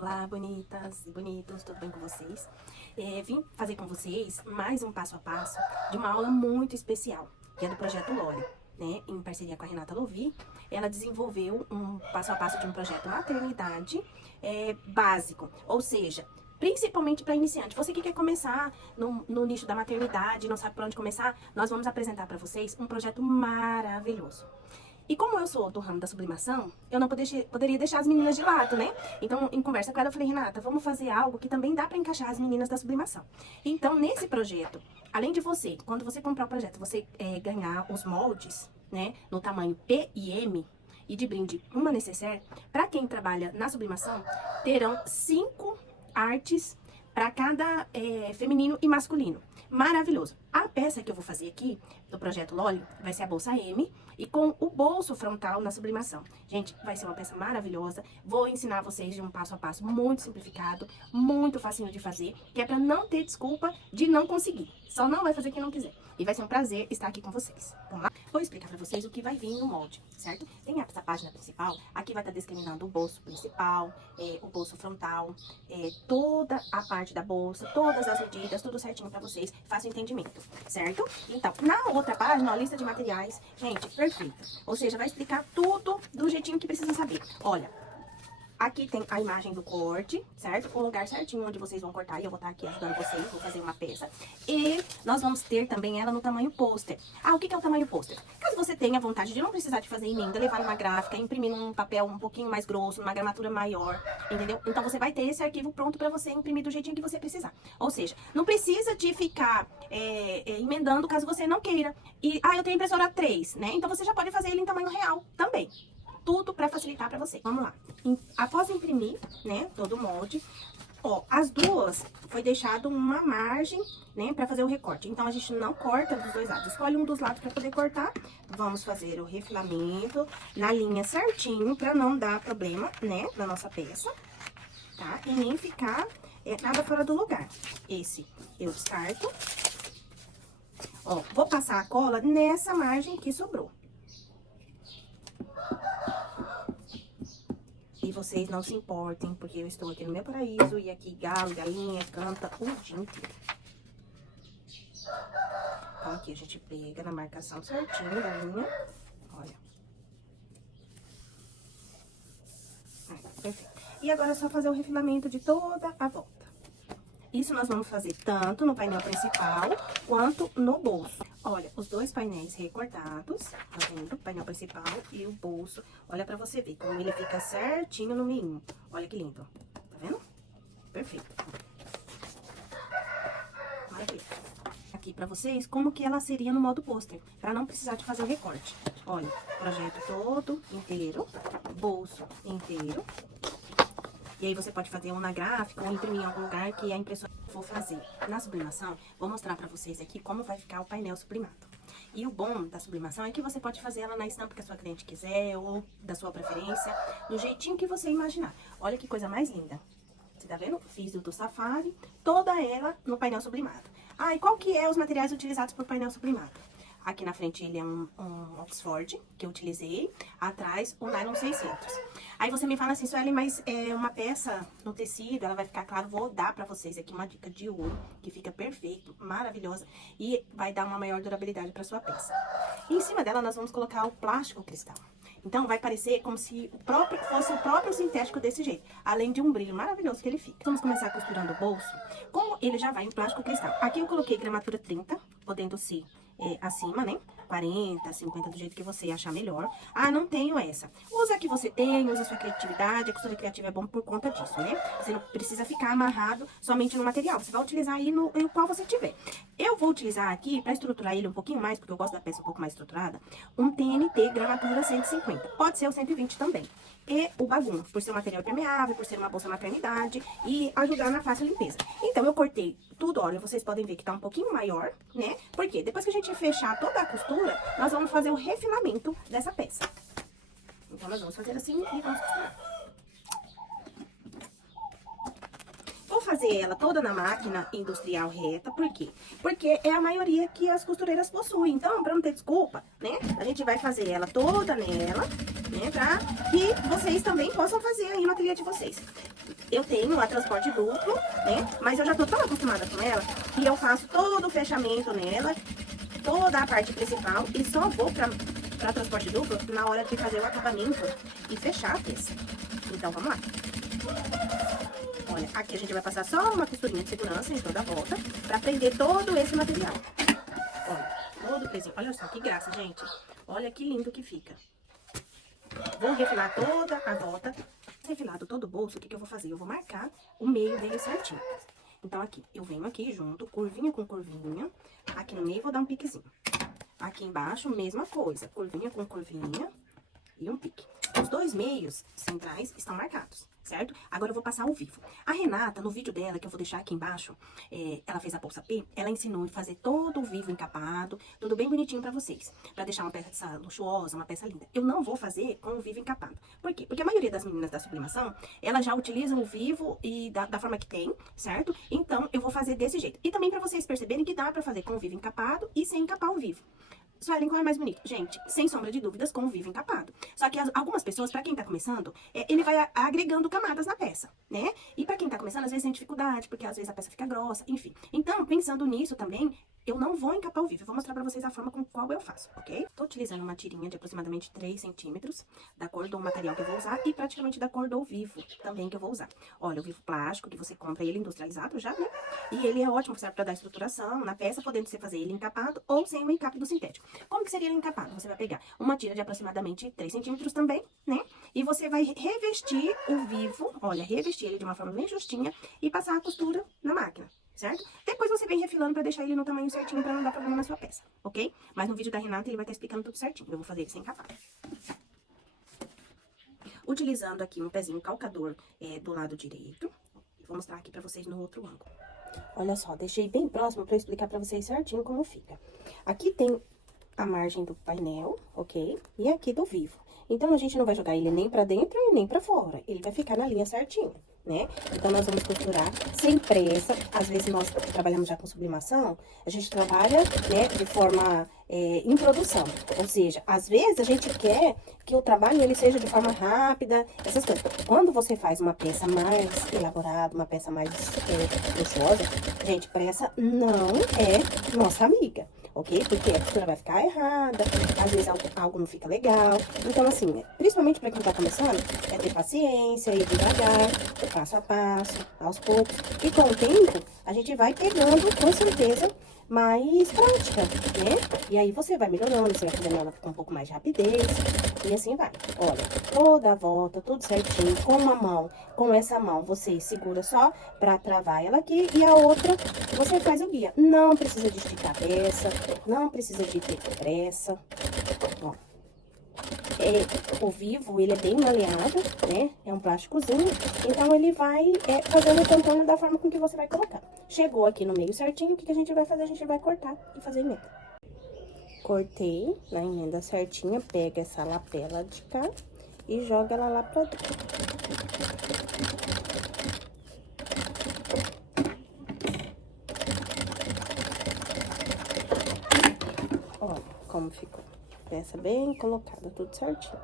Olá, bonitas e bonitos, tudo bem com vocês? Vim fazer com vocês mais um passo a passo de uma aula muito especial, que é do Projeto Lore, né? Em parceria com a Renata Louvi, ela desenvolveu um passo a passo de um projeto maternidade básico, ou seja, principalmente para iniciante. Você que quer começar no nicho da maternidade, não sabe por onde começar, nós vamos apresentar para vocês um projeto maravilhoso. E como eu sou do ramo da sublimação, eu não poderia deixar as meninas de lado, né? Então, em conversa com ela, eu falei, Renata, vamos fazer algo que também dá para encaixar as meninas da sublimação. Então, nesse projeto, além de você, quando você comprar o projeto, você ganhar os moldes, né, no tamanho P e M, e de brinde uma necessaire, para quem trabalha na sublimação, terão 5 artes para cada feminino e masculino. Maravilhoso. A peça que eu vou fazer aqui, do Projeto Lore, vai ser a bolsa M e com o bolso frontal na sublimação. Gente, vai ser uma peça maravilhosa. Vou ensinar vocês de um passo a passo muito simplificado, muito facinho de fazer, que é para não ter desculpa de não conseguir. Só não vai fazer quem não quiser. E vai ser um prazer estar aqui com vocês. Vamos lá? Vou explicar para vocês o que vai vir no molde, certo? Tem essa página principal, aqui vai estar discriminando o bolso principal, o bolso frontal, toda a parte da bolsa, todas as medidas, tudo certinho para vocês, fácil entendimento, certo? Então, na outra página, a lista de materiais, gente, perfeita. Ou seja, vai explicar tudo do jeitinho que precisa saber. Olha, aqui tem a imagem do corte, certo? O lugar certinho onde vocês vão cortar, e eu vou estar aqui ajudando vocês, vou fazer uma peça. E nós vamos ter também ela no tamanho pôster. Ah, o que é o tamanho pôster? Caso você tenha vontade de não precisar de fazer emenda, levar numa gráfica, imprimir num papel um pouquinho mais grosso, numa gramatura maior, entendeu? Então você vai ter esse arquivo pronto pra você imprimir do jeitinho que você precisar. Ou seja, não precisa de ficar emendando caso você não queira. E, eu tenho impressora 3, né? Então você já pode fazer ele em tamanho real também. Tudo para facilitar para você. Vamos lá. Após imprimir, né, todo o molde, ó, as duas foi deixado uma margem, né, para fazer o recorte. Então a gente não corta dos dois lados. Escolhe um dos lados para poder cortar. Vamos fazer o refilamento na linha certinho para não dar problema, né, na nossa peça, tá? E nem ficar nada fora do lugar. Esse eu descarto. Ó, vou passar a cola nessa margem que sobrou. E vocês não se importem, porque eu estou aqui no meu paraíso e aqui galo, galinha, canta o dia inteiro. Então, aqui a gente pega na marcação certinho da linha. Olha. Perfeito. E agora é só fazer o refilamento de toda a volta. Isso nós vamos fazer tanto no painel principal, quanto no bolso. Olha, os dois painéis recortados, tá vendo? O painel principal e o bolso. Olha pra você ver como ele fica certinho no meio. Olha que lindo, tá vendo? Perfeito. Maravilha. Aqui pra vocês, como que ela seria no modo pôster, pra não precisar de fazer o recorte. Olha, projeto todo inteiro, bolso inteiro. E aí você pode fazer um na gráfica ou imprimir em algum lugar que a impressora for fazer. Na sublimação, vou mostrar pra vocês aqui como vai ficar o painel sublimado. E o bom da sublimação é que você pode fazer ela na estampa que a sua cliente quiser ou da sua preferência, do jeitinho que você imaginar. Olha que coisa mais linda. Você tá vendo? Fiz do Safari, toda ela no painel sublimado. Ah, e qual que é os materiais utilizados para o painel sublimado? Aqui na frente ele é um Oxford, que eu utilizei. Atrás, o nylon 600. Aí você me fala assim, Sueli, mas uma peça no tecido, ela vai ficar claro. Vou dar pra vocês aqui uma dica de ouro, que fica perfeito, maravilhosa. E vai dar uma maior durabilidade pra sua peça. E em cima dela, nós vamos colocar o plástico cristal. Então, vai parecer como se fosse o próprio sintético desse jeito. Além de um brilho maravilhoso que ele fica. Vamos começar costurando o bolso. Como ele já vai em plástico cristal. Aqui eu coloquei gramatura 30, podendo ser acima, né? 40, 50, do jeito que você achar melhor. Ah, não tenho essa. Usa a que você tem, usa a sua criatividade. A costura criativa é bom por conta disso, né? Você não precisa ficar amarrado somente no material. Você vai utilizar aí no qual você tiver. Eu vou utilizar aqui, pra estruturar ele um pouquinho mais, porque eu gosto da peça um pouco mais estruturada, um TNT gramatura 150. Pode ser o 120 também. E o bagum, por ser um material permeável, por ser uma bolsa maternidade e ajudar na fácil limpeza. Então, eu cortei tudo, olha, vocês podem ver que tá um pouquinho maior, né? Porque depois que a gente fechar toda a costura, nós vamos fazer o refilamento dessa peça. Então, nós vamos fazer assim e vamos costurar. Vou fazer ela toda na máquina industrial reta, por quê? Porque é a maioria que as costureiras possuem. Então, pra não ter desculpa, né? A gente vai fazer ela toda nela, né? Pra que vocês também possam fazer aí no ateliê de vocês. Eu tenho a transporte duplo, né? Mas eu já tô tão acostumada com ela que eu faço todo o fechamento nela, toda a parte principal, e só vou pra transporte duplo na hora de fazer o acabamento e fechar a peça. Então, vamos lá. Olha, aqui a gente vai passar só uma costurinha de segurança em toda a volta pra prender todo esse material. Olha, todo presinho. Olha só que graça, gente. Olha que lindo que fica. Vou refilar toda a volta. Refilado todo o bolso, o que eu vou fazer? Eu vou marcar o meio dele certinho. Então, aqui, eu venho aqui junto, curvinha com curvinha. Aqui no meio, vou dar um piquezinho. Aqui embaixo, mesma coisa. Curvinha com curvinha e um pique. Os dois meios centrais estão marcados, certo? Agora eu vou passar o vivo. A Renata, no vídeo dela, que eu vou deixar aqui embaixo, ela fez a bolsa P, ela ensinou a fazer todo o vivo encapado, tudo bem bonitinho pra vocês. Pra deixar uma peça luxuosa, uma peça linda. Eu não vou fazer com o vivo encapado. Por quê? Porque a maioria das meninas da sublimação, elas já utilizam o vivo e da forma que tem, certo? Então, eu vou fazer desse jeito. E também pra vocês perceberem que dá pra fazer com o vivo encapado e sem encapar o vivo. Suelen, qual é mais bonito? Gente, sem sombra de dúvidas, com o vivo encapado. Só que algumas pessoas, pra quem tá começando, ele vai agregando camadas na peça, né? E pra quem tá começando, às vezes tem dificuldade, porque às vezes a peça fica grossa, enfim. Então, pensando nisso também, eu não vou encapar o vivo. Eu vou mostrar pra vocês a forma com qual eu faço, ok? Tô utilizando uma tirinha de aproximadamente 3 centímetros, da cor do material que eu vou usar e praticamente da cor do vivo também que eu vou usar. Olha, o vivo plástico, que você compra ele industrializado já, né? E ele é ótimo, serve pra dar estruturação na peça, podendo você fazer ele encapado ou sem o encape do sintético. Como que seria ele encapado? Você vai pegar uma tira de aproximadamente 3 centímetros também, né? E você vai revestir o vivo, olha, revestir ele de uma forma bem justinha e passar a costura na máquina, certo? Depois você vem refilando pra deixar ele no tamanho certinho pra não dar problema na sua peça, ok? Mas no vídeo da Renata ele vai estar explicando tudo certinho. Eu vou fazer ele sem encapar. Utilizando aqui um pezinho calcador do lado direito. Vou mostrar aqui pra vocês no outro ângulo. Olha só, deixei bem próximo pra eu explicar pra vocês certinho como fica. Aqui tem a margem do painel, ok? E aqui do vivo. Então, a gente não vai jogar ele nem pra dentro e nem pra fora. Ele vai ficar na linha certinho, né? Então, nós vamos costurar sem pressa. Às vezes, nós trabalhamos já com sublimação, a gente trabalha, né, de forma em produção. Ou seja, às vezes, a gente quer que o trabalho ele seja de forma rápida, essas coisas. Quando você faz uma peça mais elaborada, uma peça mais luxuosa, gente, pressa não é nossa amiga. Ok? Porque a costura vai ficar errada, às vezes algo não fica legal. Então, assim, principalmente pra quem tá começando, é ter paciência, ir devagar, passo a passo, aos poucos. E com o tempo, a gente vai pegando, com certeza, mais prática, né? E aí você vai melhorando, você vai fazendo ela com um pouco mais de rapidez, e assim vai. Olha, toda a volta, tudo certinho, com uma mão, com essa mão, você segura só pra travar ela aqui, e a outra, você faz o guia. Não precisa de esticar a peça, não precisa de ter pressa, ó. O vivo, ele é bem maleável, né? É um plásticozinho. Então, ele vai fazendo o contorno da forma com que você vai colocar. Chegou aqui no meio certinho, o que a gente vai fazer? A gente vai cortar e fazer a emenda. Cortei na emenda certinha, pega essa lapela de cá e joga ela lá pra dentro. Olha como ficou. Peça bem colocada, tudo certinho.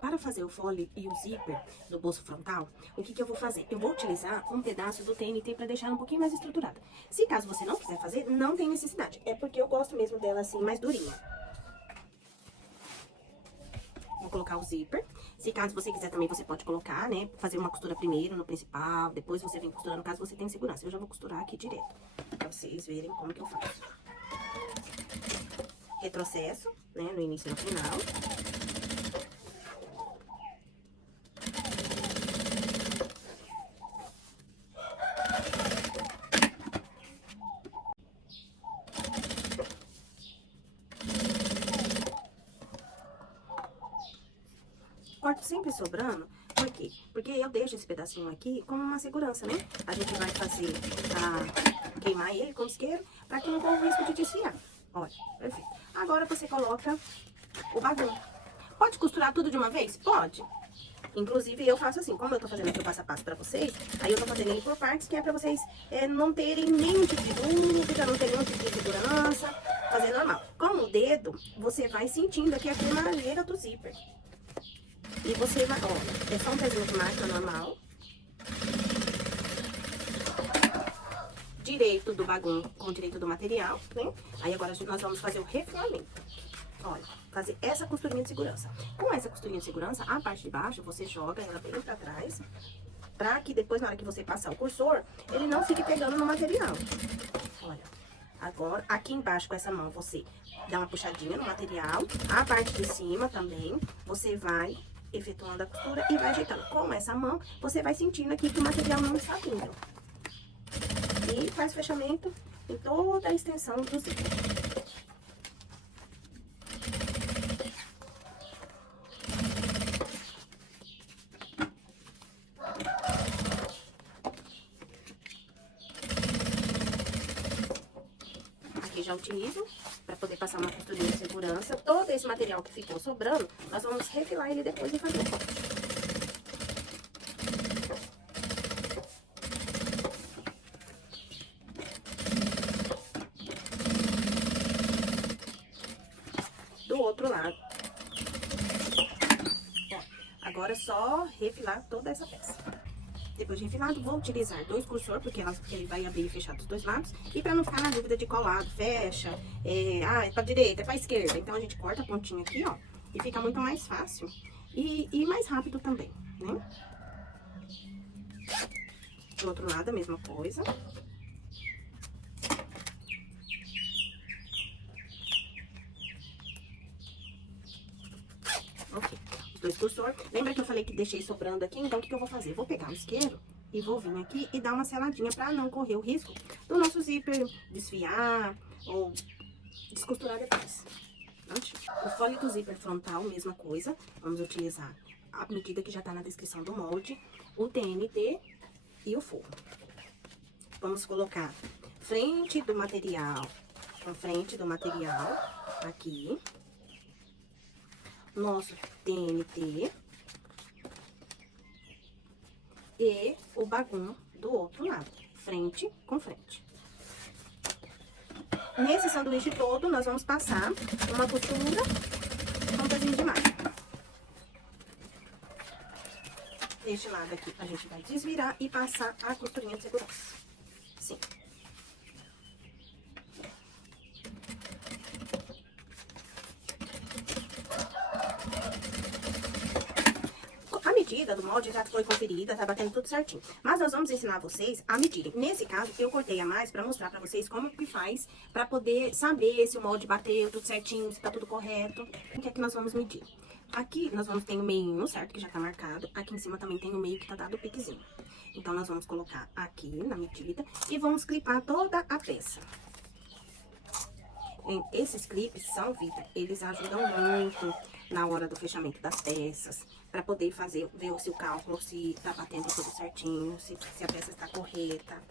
Para fazer o fole e o zíper do bolso frontal, o que eu vou fazer? Eu vou utilizar um pedaço do TNT para deixar ela um pouquinho mais estruturada. Se caso você não quiser fazer, não tem necessidade. É porque eu gosto mesmo dela assim, mais durinha. Vou colocar o zíper. Se caso você quiser também, você pode colocar, né? Fazer uma costura primeiro no principal, depois você vem costurando, caso você tenha segurança. Eu já vou costurar aqui direto, para vocês verem como que eu faço. Retrocesso, né? No início e no final. Corto sempre sobrando, por quê? Porque eu deixo esse pedacinho aqui como uma segurança, né? A gente vai fazer, queimar ele com isqueiro, pra que não corra o risco de desfiar. Olha, perfeito. Agora você coloca o bagulho. Pode costurar tudo de uma vez? Pode. Inclusive, eu faço assim, como eu tô fazendo aqui o passo a passo pra vocês, aí eu tô fazendo ele por partes, que é pra vocês não terem nenhum tipo de dúvida, não terem nenhum tipo de segurança, fazer normal. Com o dedo, você vai sentindo aqui a cremalheira do zíper. E você vai, ó, é só um pezinho de máquina normal. direito do bagulho com o direito do material, né? Aí agora nós vamos fazer o refilamento. Olha, fazer essa costurinha de segurança. Com essa costurinha de segurança, a parte de baixo, você joga ela bem pra trás, pra que depois, na hora que você passar o cursor, ele não fique pegando no material. Olha, agora, aqui embaixo com essa mão, você dá uma puxadinha no material. A parte de cima também, você vai efetuando a costura e vai ajeitando. Com essa mão, você vai sentindo aqui que o material não está vindo. E faz fechamento em toda a extensão do zíper. Aqui já utilizo para poder passar uma costurinha de segurança. Todo esse material que ficou sobrando, nós vamos refilar ele depois e fazer o corte. Do outro lado. Ó, agora é só refilar toda essa peça. Depois de refilado, vou utilizar 2 cursores, porque ele vai abrir e fechar dos 2 lados. E pra não ficar na dúvida de qual lado fecha, é pra direita, é pra esquerda. Então, a gente corta a pontinha aqui, ó, e fica muito mais fácil. E mais rápido também, né? Do outro lado, a mesma coisa. Ok. Os 2 cursores. Lembra que eu falei que deixei sobrando aqui? Então, o que eu vou fazer? Vou pegar o isqueiro e vou vir aqui e dar uma seladinha pra não correr o risco do nosso zíper desfiar ou descosturar depois. O fole do zíper frontal, mesma coisa. Vamos utilizar a medida que já tá na descrição do molde, o TNT e o forro. Vamos colocar frente do material, com frente do material, aqui. Nosso TNT e o bagum do outro lado, frente com frente. Nesse sanduíche todo, nós vamos passar uma costura com um pezinho de malha. Deste lado aqui, a gente vai desvirar e passar a costurinha de segurança. Sim. A medida do molde já foi conferida, tá batendo tudo certinho. Mas nós vamos ensinar vocês a medirem. Nesse caso, eu cortei a mais pra mostrar pra vocês como que faz pra poder saber se o molde bateu tudo certinho, se tá tudo correto. O que é que nós vamos medir? Aqui nós vamos ter o meinho, certo? Que já tá marcado. Aqui em cima também tem o meio que tá dado o piquezinho. Então, nós vamos colocar aqui na medida e vamos clipar toda a peça. Esses clipes são vida, eles ajudam muito na hora do fechamento das peças, para poder ver se o cálculo, se tá batendo tudo certinho, se a peça está correta.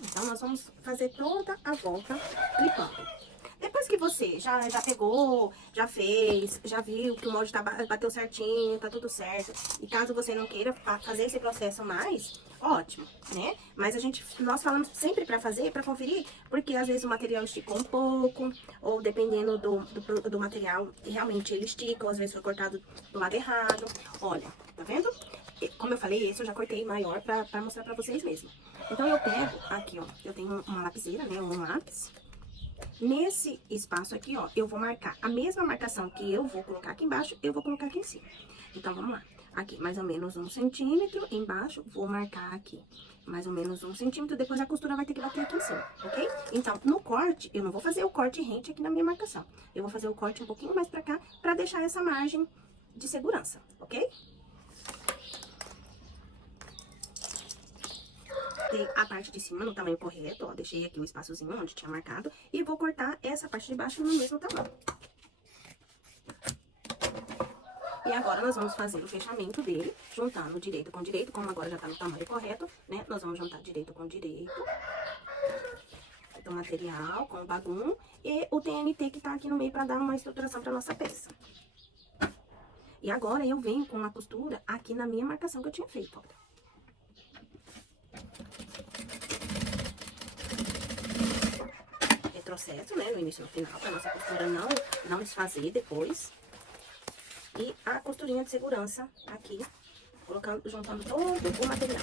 Então, nós vamos fazer toda a volta clipando. Depois que você já pegou, já fez, já viu que o molde bateu certinho, tá tudo certo. E caso você não queira fazer esse processo mais, ótimo, né? Mas nós falamos sempre pra fazer e pra conferir, porque às vezes o material esticou um pouco, ou dependendo do material, realmente ele estica, ou às vezes foi cortado do lado errado. Olha, tá vendo? Como eu falei, esse eu já cortei maior pra mostrar pra vocês mesmo. Então, eu pego aqui, ó, eu tenho uma lapiseira, né, um lápis. Nesse espaço aqui, ó, eu vou marcar a mesma marcação que eu vou colocar aqui embaixo, eu vou colocar aqui em cima. Então, vamos lá. Aqui, mais ou menos 1 centímetro, embaixo, vou marcar aqui mais ou menos 1 centímetro, depois a costura vai ter que bater aqui em cima, ok? Então, no corte, eu não vou fazer o corte rente aqui na minha marcação. Eu vou fazer o corte um pouquinho mais pra cá, pra deixar essa margem de segurança, ok? A parte de cima no tamanho correto, ó, deixei aqui o espaçozinho onde tinha marcado e vou cortar essa parte de baixo no mesmo tamanho. E agora nós vamos fazer o fechamento dele, juntando direito com direito, como agora já tá no tamanho correto, né? Nós vamos juntar direito com direito, do material com o bagum e o TNT que tá aqui no meio pra dar uma estruturação pra nossa peça. E agora eu venho com a costura aqui na minha marcação que eu tinha feito, ó. Retrocesso, né, no início e no final, pra nossa costura não desfazer depois. E a costurinha de segurança aqui colocando, juntando todo o material.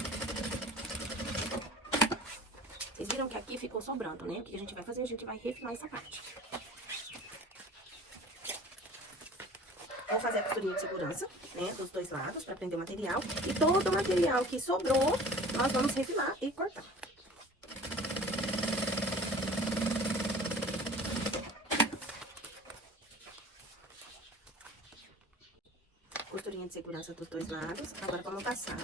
Vocês viram que aqui ficou sobrando, né? O que a gente vai fazer? A gente vai refilar essa parte. Vou fazer a costurinha de segurança, né? Dos dois lados, pra prender o material. E todo o material que sobrou, nós vamos refilar e cortar. Costurinha de segurança dos dois lados. Agora vamos passar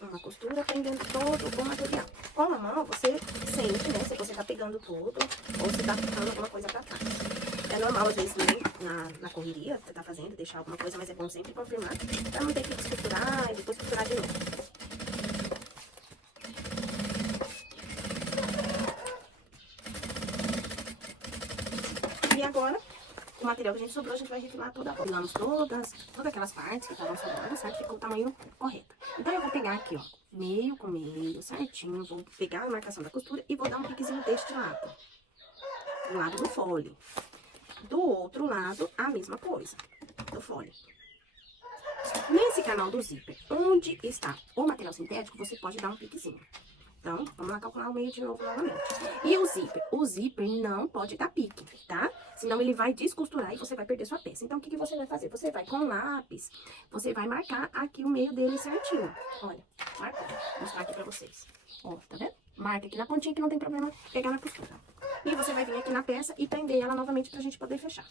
uma costura prendendo todo o material. Com a mão, você sente, né, se você tá pegando tudo ou se tá ficando alguma coisa pra trás. É normal, às vezes, né, na correria, você tá fazendo, deixar alguma coisa, mas é bom sempre confirmar pra não ter que descosturar e depois costurar de novo. E agora, o material que a gente sobrou, a gente vai refilar toda a volta. Refilamos todas aquelas partes que estavam sobrando, certo? Ficou o tamanho correto. Então, eu vou pegar aqui, ó, meio com meio, certinho. Vou pegar a marcação da costura e vou dar um piquezinho deste lado. Do lado do fole. Do outro lado, a mesma coisa, do fole. Nesse canal do zíper, onde está o material sintético, você pode dar um piquezinho. Então, vamos lá calcular o meio de novo novamente. E o zíper não pode dar pique, tá? Senão ele vai descosturar e você vai perder sua peça. Então, o que você vai fazer? Você vai com lápis, você vai marcar aqui o meio dele certinho. Olha, marcou. Vou mostrar aqui pra vocês. Ó, tá vendo? Marca aqui na pontinha que não tem problema pegar na costura. E você vai vir aqui na peça e prender ela novamente pra gente poder fechar.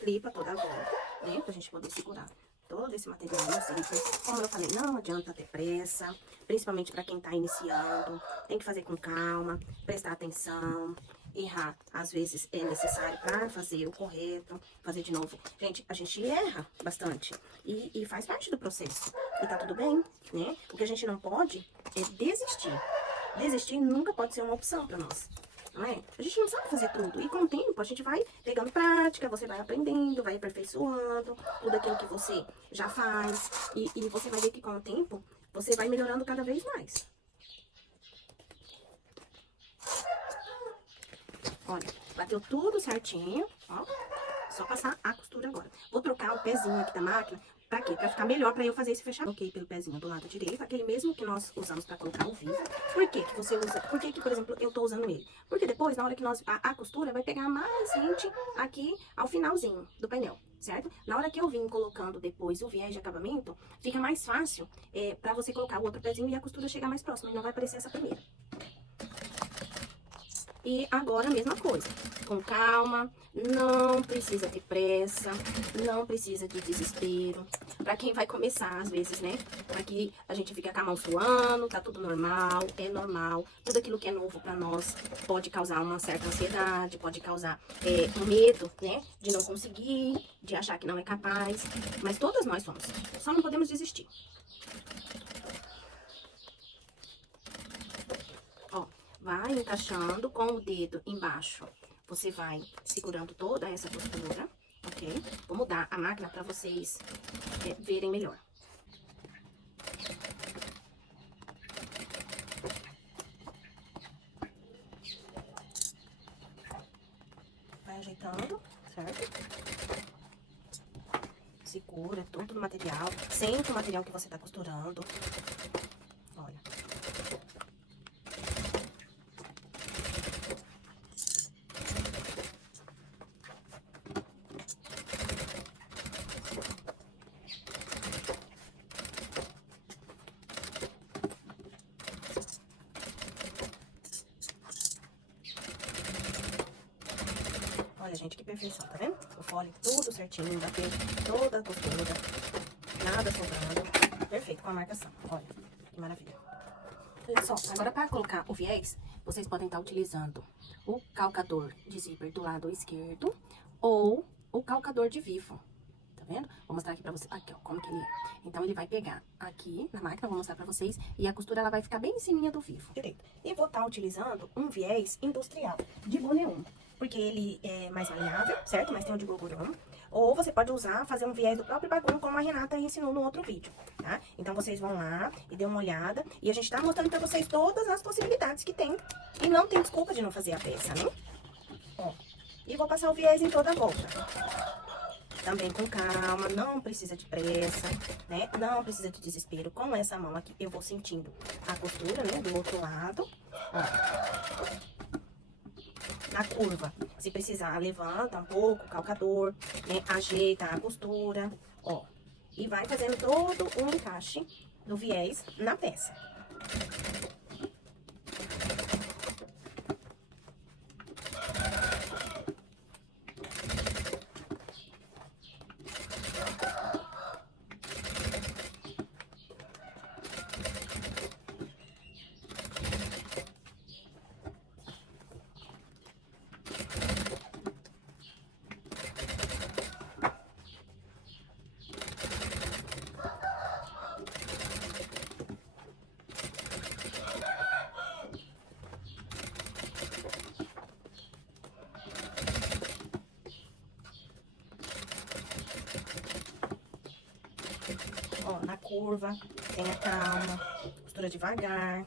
Clipa toda a volta, né? Pra gente poder segurar todo esse material no zíper. Como eu falei, não adianta ter pressa, principalmente para quem tá iniciando. Tem que fazer com calma, prestar atenção. Errar, às vezes, é necessário para fazer o correto, fazer de novo. Gente, a gente erra bastante e faz parte do processo. E tá tudo bem, né? O que a gente não pode é desistir. Desistir nunca pode ser uma opção para nós. Não é? A gente não sabe fazer tudo. E com o tempo, a gente vai pegando prática, você vai aprendendo, vai aperfeiçoando tudo aquilo que você já faz. E você vai ver que com o tempo, você vai melhorando cada vez mais. Olha, bateu tudo certinho, ó. Só passar a costura agora. Vou trocar o pezinho aqui da máquina. Pra quê? Pra ficar melhor pra eu fazer esse fechamento. Coloquei pelo pezinho do lado direito, aquele mesmo que nós usamos pra colocar o vivo. Por que que você usa? Por que que, por exemplo, eu tô usando ele? Porque depois, na hora que nós... A costura vai pegar mais rente aqui ao finalzinho do painel, certo? Na hora que eu vim colocando depois o viés de acabamento, fica mais fácil pra você colocar o outro pezinho e a costura chegar mais próxima. E não vai aparecer essa primeira. E agora a mesma coisa, com calma, não precisa ter pressa, não precisa de desespero. Pra quem vai começar, às vezes, né? Aqui a gente fica com a mão suando, tá tudo normal, é normal. Tudo aquilo que é novo pra nós pode causar uma certa ansiedade, pode causar um medo, né? De não conseguir, de achar que não é capaz. Mas todas nós somos, só não podemos desistir. Vai encaixando com o dedo embaixo. Você vai segurando toda essa costura, ok? Vou mudar a máquina para vocês verem melhor. Vai ajeitando, certo? Segura todo o material. Sente o material que você tá costurando. Olha. Olha, gente, que perfeição, tá vendo? O fole tudo certinho, bateu toda a costura, nada sobrando. Perfeito, com a marcação. Olha, que maravilha. Olha só, agora para colocar o viés, vocês podem estar utilizando o calcador de zíper do lado esquerdo ou o calcador de vivo. Tá vendo? Vou mostrar aqui pra vocês, aqui ó, como que ele é. Então, ele vai pegar aqui na máquina, vou mostrar pra vocês, e a costura ela vai ficar bem em cima do vivo. Direito. E vou estar utilizando um viés industrial de boneum, porque ele é mais maleável, certo? Mas tem o de gogurão. Ou você pode usar, fazer um viés do próprio bagulho, como a Renata ensinou no outro vídeo, tá? Então, vocês vão lá e dê uma olhada. E a gente tá mostrando pra vocês todas as possibilidades que tem. E não tem desculpa de não fazer a peça, né? Ó. E vou passar o viés em toda a volta. também com calma, não precisa de pressa, né? Não precisa de desespero. Com essa mão aqui, eu vou sentindo a costura, né? Do outro lado, ó. Na curva, se precisar, levanta um pouco o calcador, né? Ajeita a costura, ó. E vai fazendo todo o encaixe do viés na peça. Ó, na curva, tenha calma, costura devagar.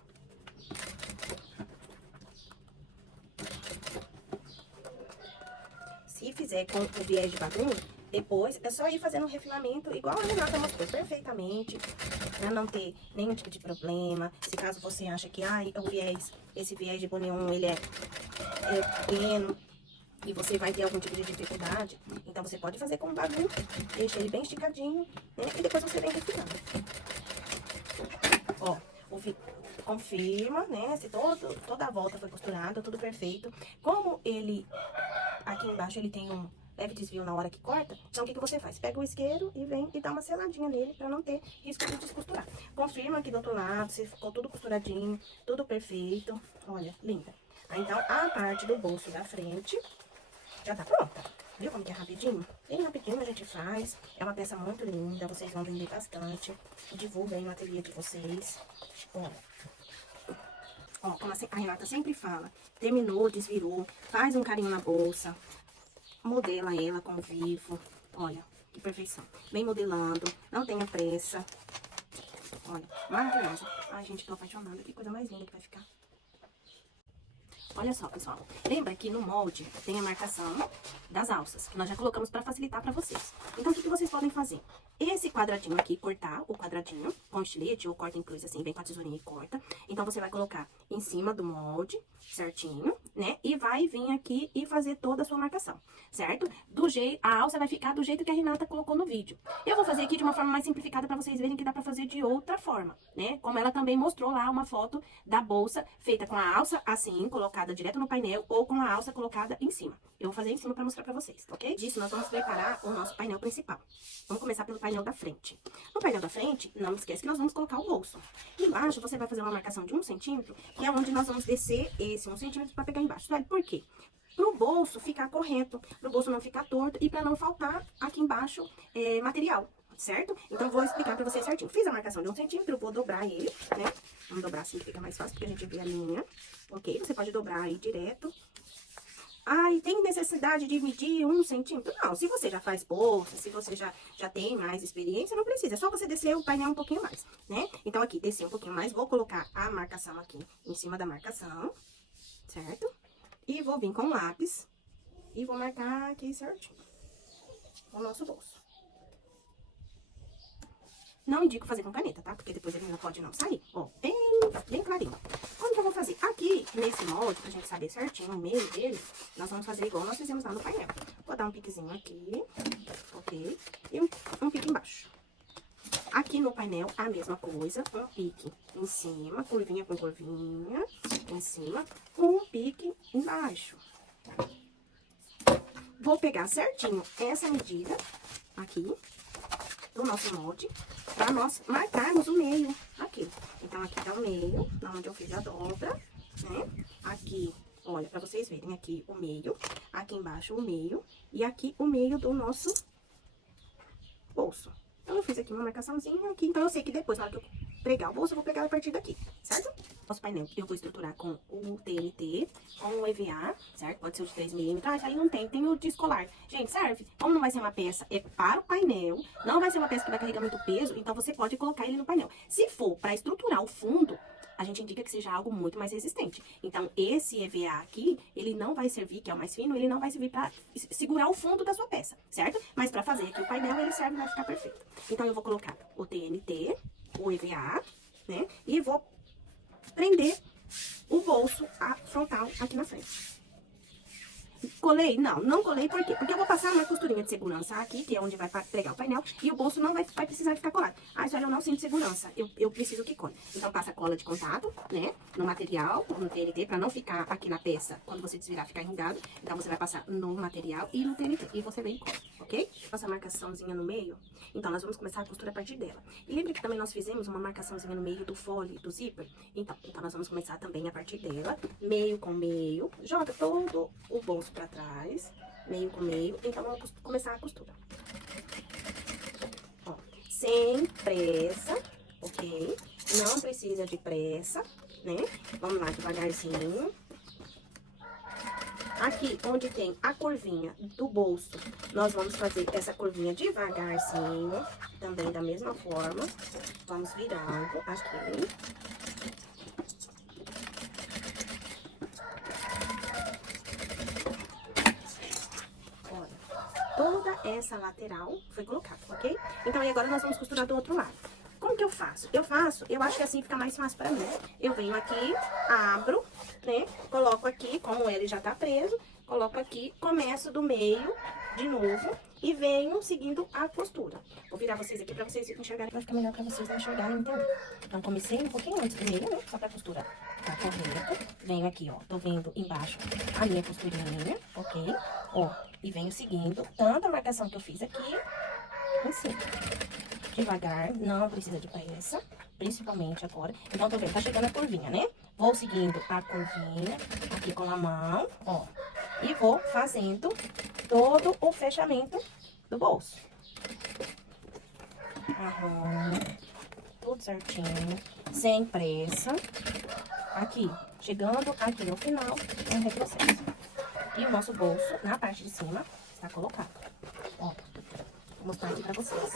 Se fizer com o viés de bagunça, depois é só ir fazendo um refinamento, igual a Renata mostrou perfeitamente, pra não ter nenhum tipo de problema. Se caso você acha que, o viés, esse viés de boneon, ele é pequeno, e você vai ter algum tipo de dificuldade, então você pode fazer com bagunça, deixa ele bem esticadinho, né? E depois você vem refinando. Ó, confirma, né? Se toda a volta foi costurada, tudo perfeito. Como ele, aqui embaixo, ele tem um leve desvio na hora que corta, então o que você faz? Pega o isqueiro e vem e dá uma seladinha nele pra não ter risco de descosturar. Confirma aqui do outro lado, se ficou tudo costuradinho, tudo perfeito. Olha, linda. Aí, então, a parte do bolso da frente já tá pronta. Viu como que é rapidinho? Bem rapidinho a gente faz. É uma peça muito linda, vocês vão vender bastante. Divulguem no ateliê de vocês. Ó, como a Renata sempre fala, terminou, desvirou, faz um carinho na bolsa, modela ela com vivo. Olha, que perfeição. Vem modelando, não tenha pressa. Olha, maravilhosa. Ai, gente, tô apaixonada. Que coisa mais linda que vai ficar. Olha só, pessoal, lembra que no molde tem a marcação das alças, que nós já colocamos para facilitar para vocês. Então, o que vocês podem fazer? Esse quadradinho aqui, cortar o quadradinho com estilete, ou corta em cruz assim, vem com a tesourinha e corta. Então, você vai colocar em cima do molde, certinho, né? E vai vir aqui e fazer toda a sua marcação, certo? A alça vai ficar do jeito que a Renata colocou no vídeo. Eu vou fazer aqui de uma forma mais simplificada para vocês verem que dá para fazer de outra forma, né? Como ela também mostrou lá uma foto da bolsa feita com a alça assim, colocada direto no painel, ou com a alça colocada em cima. Eu vou fazer em cima para mostrar para vocês, ok? Disso, nós vamos preparar o nosso painel principal. Vamos começar pelo painel da frente. No painel da frente, não esquece que nós vamos colocar o bolso. Embaixo, você vai fazer uma marcação de 1 centímetro, que é onde nós vamos descer esse 1 centímetro para pegar embaixo. Sabe por quê? Pro bolso ficar correto, pro bolso não ficar torto e para não faltar aqui embaixo material, certo? Então, eu vou explicar para vocês certinho. Fiz a marcação de 1 centímetro, eu vou dobrar ele, né? Vamos dobrar assim, fica mais fácil, porque a gente vê a linha, ok? Você pode dobrar aí direto. Ai, tem necessidade de medir 1 centímetro? Não, se você já faz bolsa, se você já tem mais experiência, não precisa. É só você descer o painel um pouquinho mais, né? Então, aqui, descer um pouquinho mais, vou colocar a marcação aqui em cima da marcação, certo? E vou vir com o lápis e vou marcar aqui certinho o nosso bolso. Não indico fazer com caneta, tá? Porque depois ele não pode não sair. Ó, bem clarinho. Como que eu vou fazer? Aqui, nesse molde, pra gente saber certinho o meio dele, nós vamos fazer igual nós fizemos lá no painel. Vou dar um piquezinho aqui, ok? E um pique embaixo. Aqui no painel, a mesma coisa, um pique em cima, curvinha com curvinha, em cima, um pique embaixo. Vou pegar certinho essa medida aqui do nosso molde, para nós marcarmos o meio aqui. Então, aqui tá o meio, onde eu fiz a dobra, né? Aqui, olha, para vocês verem, aqui o meio, aqui embaixo o meio, e aqui o meio do nosso bolso. Então, eu fiz aqui uma marcaçãozinha aqui, então eu sei que depois, na hora que eu pregar o bolso, eu vou pegar a partir daqui, certo? Nosso painel eu vou estruturar com o TNT, com o EVA, certo? Pode ser o de 3 milímetros. Ah, isso aí não tem o de escolar. Gente, serve. Como não vai ser uma peça, é para o painel, não vai ser uma peça que vai carregar muito peso, então você pode colocar ele no painel. Se for para estruturar o fundo, a gente indica que seja algo muito mais resistente. Então, esse EVA aqui, ele não vai servir, que é o mais fino, ele não vai servir pra segurar o fundo da sua peça, certo? Mas pra fazer aqui o painel, ele serve e vai ficar perfeito. Então, eu vou colocar o TNT, o EVA, né? E vou prender o bolso frontal aqui na frente. Colei? Não, não colei, por quê? Porque eu vou passar uma costurinha de segurança aqui, que é onde vai pegar o painel, e o bolso não vai precisar ficar colado. Ah, isso aí eu não sinto segurança, eu preciso que cole. Então, passa cola de contato, né, no material, no TNT, pra não ficar aqui na peça, quando você desvirar, ficar enrugado. Então, você vai passar no material e no TNT, e você vem e cola, ok? Nossa marcaçãozinha no meio, então, nós vamos começar a costura a partir dela. E lembra que também nós fizemos uma marcaçãozinha no meio do fole, do zíper? Então nós vamos começar também a partir dela, meio com meio, joga todo o bolso pra trás, meio com meio, então vamos começar a costura. Ó, sem pressa, ok? Não precisa de pressa, né? Vamos lá, devagarzinho. Aqui, onde tem a curvinha do bolso, nós vamos fazer essa curvinha devagarzinho, também da mesma forma. Vamos virando aqui. Toda essa lateral foi colocada, ok? Então, e agora nós vamos costurar do outro lado. Como que eu faço? Eu acho que assim fica mais fácil pra mim. Eu venho aqui, abro, né? Coloco aqui, como ele já tá preso, coloco aqui, começo do meio, de novo, e venho seguindo a costura. Vou virar vocês aqui pra vocês enxergarem, vai ficar melhor pra vocês enxergarem e entender. Então, comecei um pouquinho antes do meio, né? Só pra costura tá correta. Venho aqui, ó, tô vendo embaixo a minha costurinha, ok? Ó, e venho seguindo tanto a marcação que eu fiz aqui, assim. Devagar, não precisa de pressa, principalmente agora. Então, tô vendo, tá chegando a curvinha, né? Vou seguindo a curvinha aqui com a mão, ó. E vou fazendo todo o fechamento do bolso. Arrumo, tudo certinho, sem pressa. Aqui, chegando aqui no final, é um retrocesso. E o nosso bolso, na parte de cima, está colocado. Ó, vou mostrar aqui pra vocês.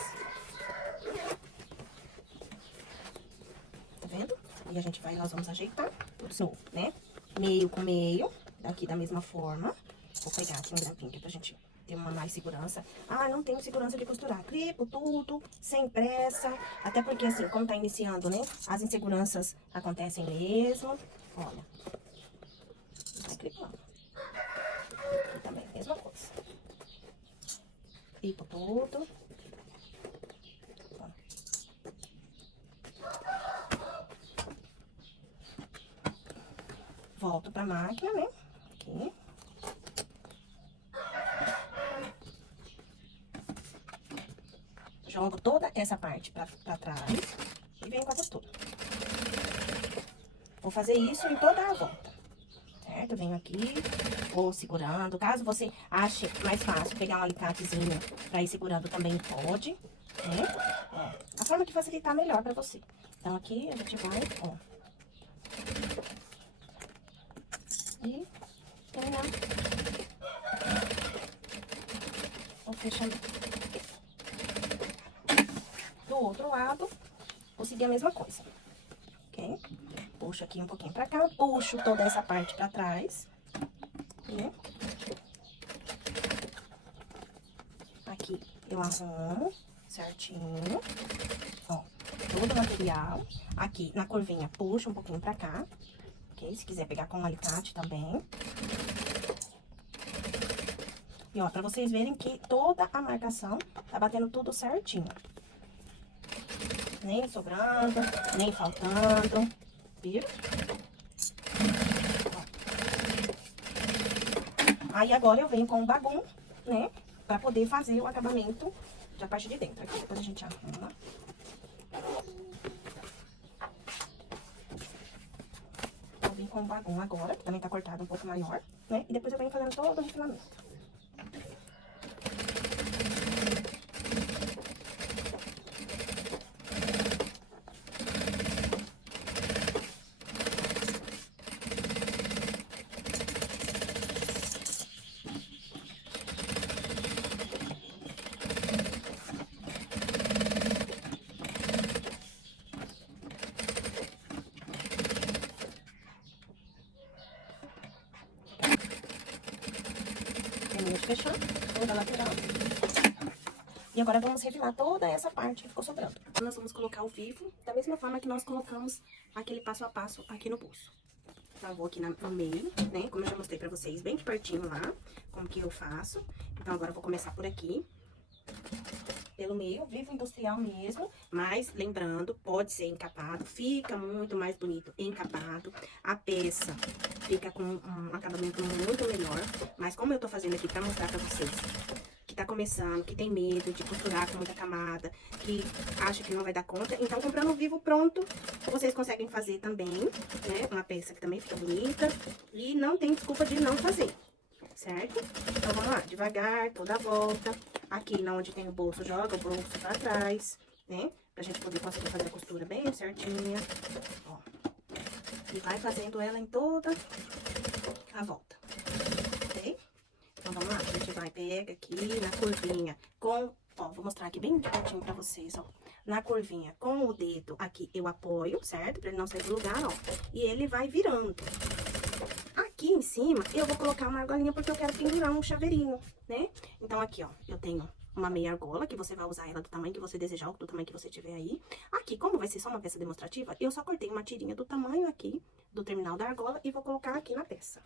Tá vendo? E a gente vai, nós vamos ajeitar tudo de novo, né? Meio com meio, aqui da mesma forma. Vou pegar aqui um grampinho aqui pra gente ter uma mais segurança. Ah, não tenho segurança de costurar. Clipo tudo, sem pressa. Até porque, assim, como tá iniciando, né? As inseguranças acontecem mesmo. Olha. Vai clipando. Aqui também, mesma coisa. Clipo tudo. Volto pra máquina, né? Aqui. Jogo toda essa parte pra trás e venho com a costura. Vou fazer isso em toda a volta, certo? Venho aqui, vou segurando. Caso você ache mais fácil pegar um alicatezinho pra ir segurando também pode, né? Ó, a forma que facilitar melhor pra você. Então, aqui a gente vai, ó. E terminar o fechamento. Do outro lado, vou seguir a mesma coisa, ok? Puxo aqui um pouquinho pra cá, puxo toda essa parte pra trás, né? Aqui eu arrumo certinho, ó, todo o material. Aqui na curvinha, puxo um pouquinho pra cá, ok? Se quiser pegar com um alicate também. E ó, pra vocês verem que toda a marcação tá batendo tudo certinho. Nem sobrando, nem faltando, viu? Aí agora eu venho com o bagum, né? Pra poder fazer o acabamento da parte de dentro. Aqui depois a gente arruma. Eu vim com o bagum agora, que também tá cortado um pouco maior, né? E depois eu venho fazendo todo o refilamento. pode fechar, ou da lateral. E agora vamos revelar toda essa parte que ficou sobrando. Nós vamos colocar o vivo da mesma forma que nós colocamos aquele passo a passo aqui no bolso. Então, eu vou aqui no meio, né? Como eu já mostrei pra vocês, bem de pertinho lá, como que eu faço. Então, agora eu vou começar por aqui. Pelo meio, vivo industrial mesmo, mas lembrando, pode ser encapado, fica muito mais bonito encapado. A peça fica com um acabamento muito melhor, mas como eu tô fazendo aqui pra mostrar pra vocês que tá começando, que tem medo de costurar com muita camada, que acha que não vai dar conta, então comprando o vivo pronto, vocês conseguem fazer também, né? Uma peça que também fica bonita e não tem desculpa de não fazer, certo? Então vamos lá, devagar, toda a volta. Aqui na onde tem o bolso, joga o bolso pra trás, né? Pra gente poder conseguir fazer a costura bem certinha, ó. E vai fazendo ela em toda a volta, ok? Então, vamos lá, a gente vai, pega aqui na curvinha com, ó, vou mostrar aqui bem de pertinho pra vocês, ó. Na curvinha com o dedo aqui eu apoio, certo? Pra ele não sair do lugar, ó. E ele vai virando. Aqui em cima eu vou colocar uma argolinha porque eu quero pendurar um chaveirinho, né? Então, aqui, ó, eu tenho uma meia argola, que você vai usar ela do tamanho que você desejar, ou do tamanho que você tiver aí. Aqui, como vai ser só uma peça demonstrativa, eu só cortei uma tirinha do tamanho aqui, do terminal da argola, e vou colocar aqui na peça.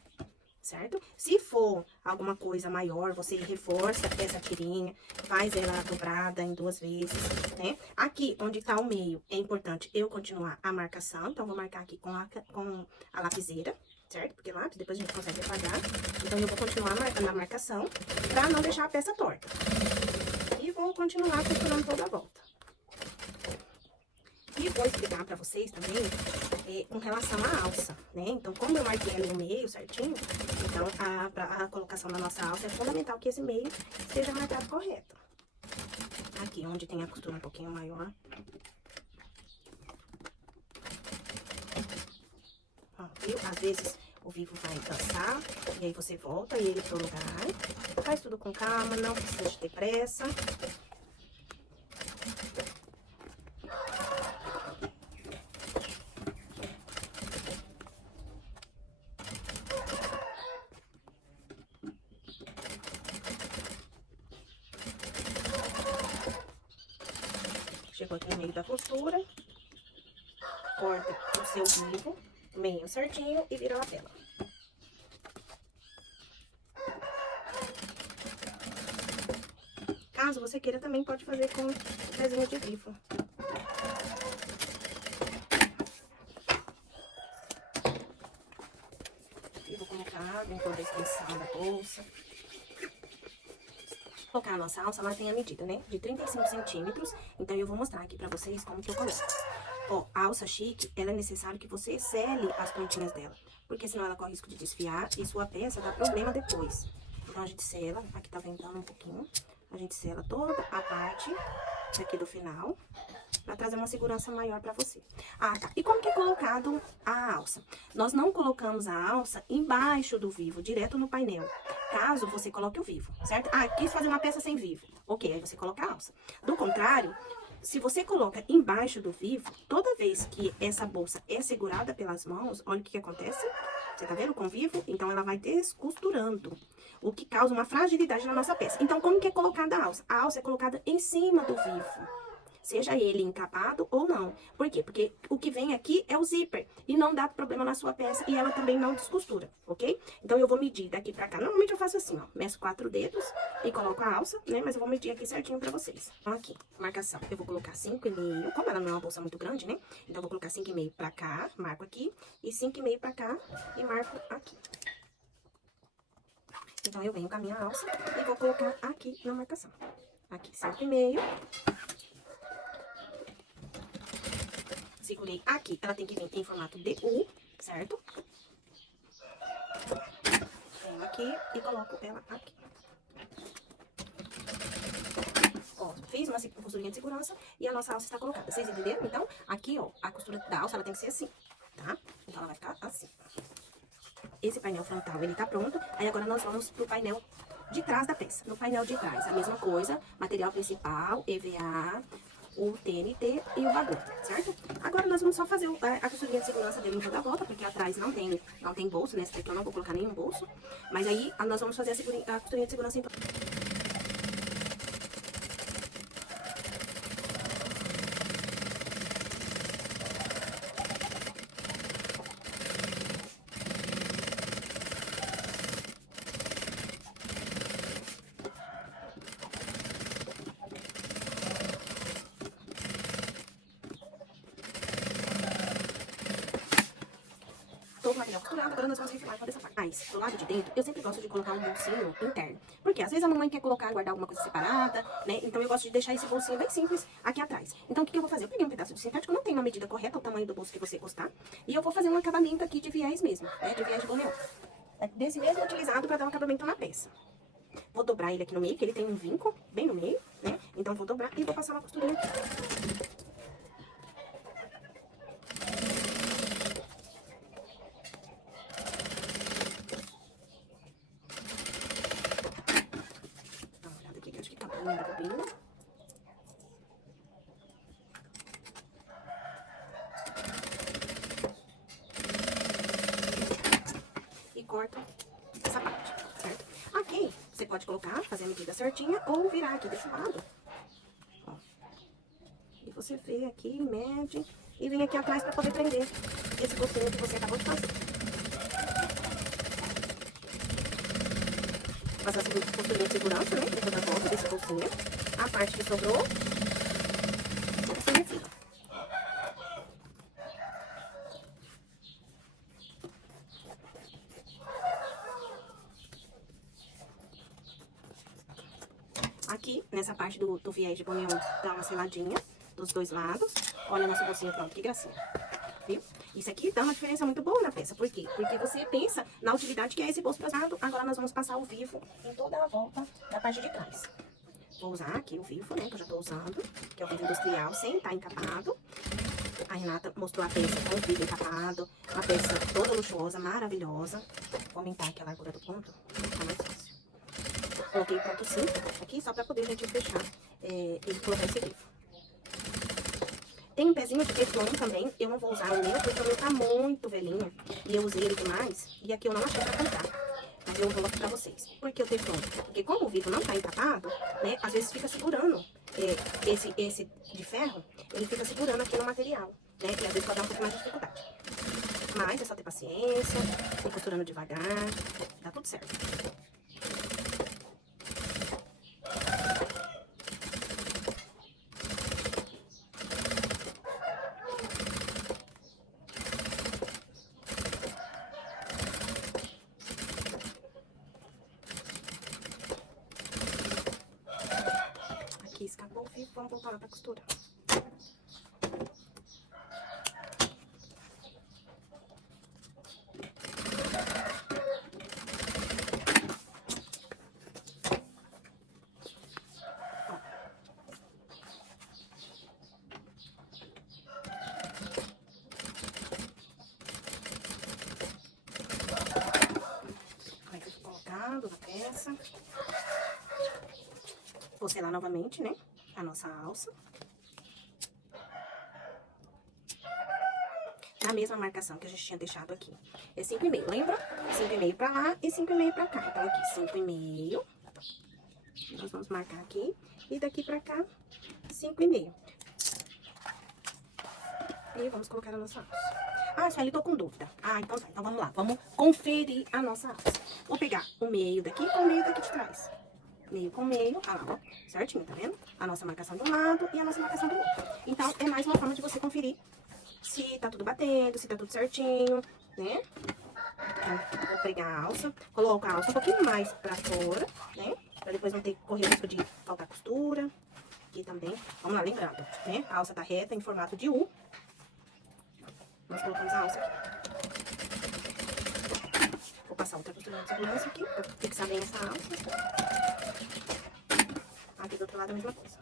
Certo? Se for alguma coisa maior, você reforça essa tirinha, faz ela dobrada em 2 vezes, né? Aqui, onde tá o meio, é importante eu continuar a marcação. Então, vou marcar aqui com a lapiseira, certo? Porque lápis, depois a gente consegue apagar. Então, eu vou continuar marcando a marcação pra não deixar a peça torta. E vou continuar costurando toda a volta. E vou explicar pra vocês também com relação à alça, né? Então, como eu marquei ali o meio certinho, então a colocação da nossa alça é fundamental que esse meio seja marcado correto. Aqui, onde tem a costura um pouquinho maior. Ó, viu? Às vezes o vivo vai dançar, e aí você volta e ele pro lugar. Faz tudo com calma, não precisa de ter pressa. Chegou aqui no meio da costura, corta o seu vivo, meio certinho e vira a lapela. Caso você queira, também pode fazer com pezinho de vivo. Eu vou colocar dentro da extensão da bolsa. Colocar a nossa alça, ela tem a medida, né? De 35 centímetros. Então, eu vou mostrar aqui pra vocês como que eu coloco. Ó, a alça chique, ela é necessário que você sele as pontinhas dela. Porque senão ela corre risco de desfiar e sua peça dá problema depois. Então, a gente sela, aqui tá ventando um pouquinho. A gente sela toda a parte aqui do final, pra trazer uma segurança maior pra você. Ah, tá. E como que é colocado a alça? Nós não colocamos a alça embaixo do vivo, direto no painel. Caso você coloque o vivo, certo? Ah, quis fazer uma peça sem vivo. Ok, aí você coloca a alça. Do contrário, se você coloca embaixo do vivo, toda vez que essa bolsa é segurada pelas mãos, olha o que acontece. Você tá vendo com o vivo? Então, ela vai descosturando, o que causa uma fragilidade na nossa peça. Então, como que é colocada a alça? A alça é colocada em cima do vivo, seja ele encapado ou não. Por quê? Porque o que vem aqui é o zíper e não dá problema na sua peça e ela também não descostura, ok? Então, eu vou medir daqui pra cá. Normalmente eu faço assim, ó, meço 4 dedos e coloco a alça, né? Mas eu vou medir aqui certinho pra vocês. Então, aqui, marcação. Eu vou colocar 5,5, como ela não é uma bolsa muito grande, né? Então, eu vou colocar 5,5 pra cá, marco aqui, e 5,5 pra cá e marco aqui. Então, eu venho com a minha alça e vou colocar aqui na marcação. Aqui, 5,5. Segurei aqui, ela tem que vir em formato de U, certo? Venho aqui e coloco ela aqui. Ó, fiz uma costurinha de segurança e a nossa alça está colocada. Vocês entenderam? Então, aqui, ó, a costura da alça, ela tem que ser assim, tá? Então, ela vai ficar assim. Esse painel frontal, ele tá pronto. Aí, agora, nós vamos pro painel de trás da peça. No painel de trás, a mesma coisa. Material principal, EVA, o TNT e o bagulho, certo? Agora nós vamos só fazer a costurinha de segurança dele em toda a volta, porque atrás não tem bolso, né? Esse daqui eu não vou colocar nenhum bolso. Mas aí nós vamos fazer a costurinha de segurança em toda. Todo o material costurado, agora nós vamos refilar toda essa parte. Mas, do lado de dentro, eu sempre gosto de colocar um bolsinho interno. Porque às vezes a mamãe quer colocar, guardar alguma coisa separada, né? Então eu gosto de deixar esse bolsinho bem simples aqui atrás. Então o que eu vou fazer? Eu peguei um pedaço de sintético, não tem uma medida correta, o tamanho do bolso que você gostar. E eu vou fazer um acabamento aqui de viés mesmo, né? De viés de boneão. Desse mesmo utilizado para dar um acabamento na peça. Vou dobrar ele aqui no meio, que ele tem um vinco bem no meio, né? Então eu vou dobrar e vou passar uma costurinha aqui. Da bobina. E corta essa parte, certo? Aqui, você pode colocar, fazer a medida certinha ou virar aqui desse lado. Ó. E você vê aqui, mede e vem aqui atrás pra poder prender esse bolsinho que você acabou de fazer. Passar a costurinha de segurança, né? Em toda a volta desse bolsinho. A parte que sobrou, você refila. Aqui, nessa parte do viés de boneão, dá uma seladinha dos dois lados. Olha nosso bolsinho pronto, que gracinha. Viu? Isso aqui dá uma diferença muito boa na peça. Por quê? Porque você pensa na utilidade que é esse bolso pesado. Agora nós vamos passar o vivo em toda a volta da parte de trás. Vou usar aqui o vivo, né, que eu já tô usando, que é o vivo industrial, sem estar encapado. A Renata mostrou a peça com o vivo encapado, uma peça toda luxuosa, maravilhosa. Vou aumentar aqui a largura do ponto, pra ficar mais fácil. Coloquei o ponto 5 aqui, só pra poder a gente fechar e colocar esse vivo. Tem um pezinho de teflon também, eu não vou usar o meu, porque o meu tá muito velhinho, e eu usei ele demais, e aqui eu não achei pra comprar. Mas eu vou mostrar pra vocês. Por que o teflon? Porque como o vivo não tá encapado, né, às vezes fica segurando esse de ferro, ele fica segurando aqui no material, né, e às vezes pode dar um pouco mais de dificuldade. Mas é só ter paciência, ir costurando devagar, dá tudo certo. Aqui escapou o fio, vamos voltar lá pra costura. Vai ficar colocado na peça. Vou selar novamente, né, a nossa alça. Na mesma marcação que a gente tinha deixado aqui. É 5,5, lembra? 5,5 pra lá e 5,5 pra cá. Então, aqui, 5,5. Nós vamos marcar aqui. E daqui pra cá, 5,5. E vamos colocar a nossa alça. Ah, Sueli, tô com dúvida. Ah, então tá. Então vamos lá. Vamos conferir a nossa alça. Vou pegar o meio daqui com o meio daqui de trás. Meio com meio, ah lá, ó, certinho, tá vendo? A nossa marcação de um lado e a nossa marcação do outro. Então, é mais uma forma de você conferir se tá tudo batendo, se tá tudo certinho, né? Então, vou pegar a alça, coloco a alça um pouquinho mais pra fora, né? Pra depois não ter que correr o risco de faltar costura. Aqui também, vamos lá, lembrando, né? A alça tá reta, em formato de U. Nós colocamos a alça aqui. Vou passar outra costura de segurança aqui, pra fixar bem essa alça. Aqui do outro lado a mesma coisa.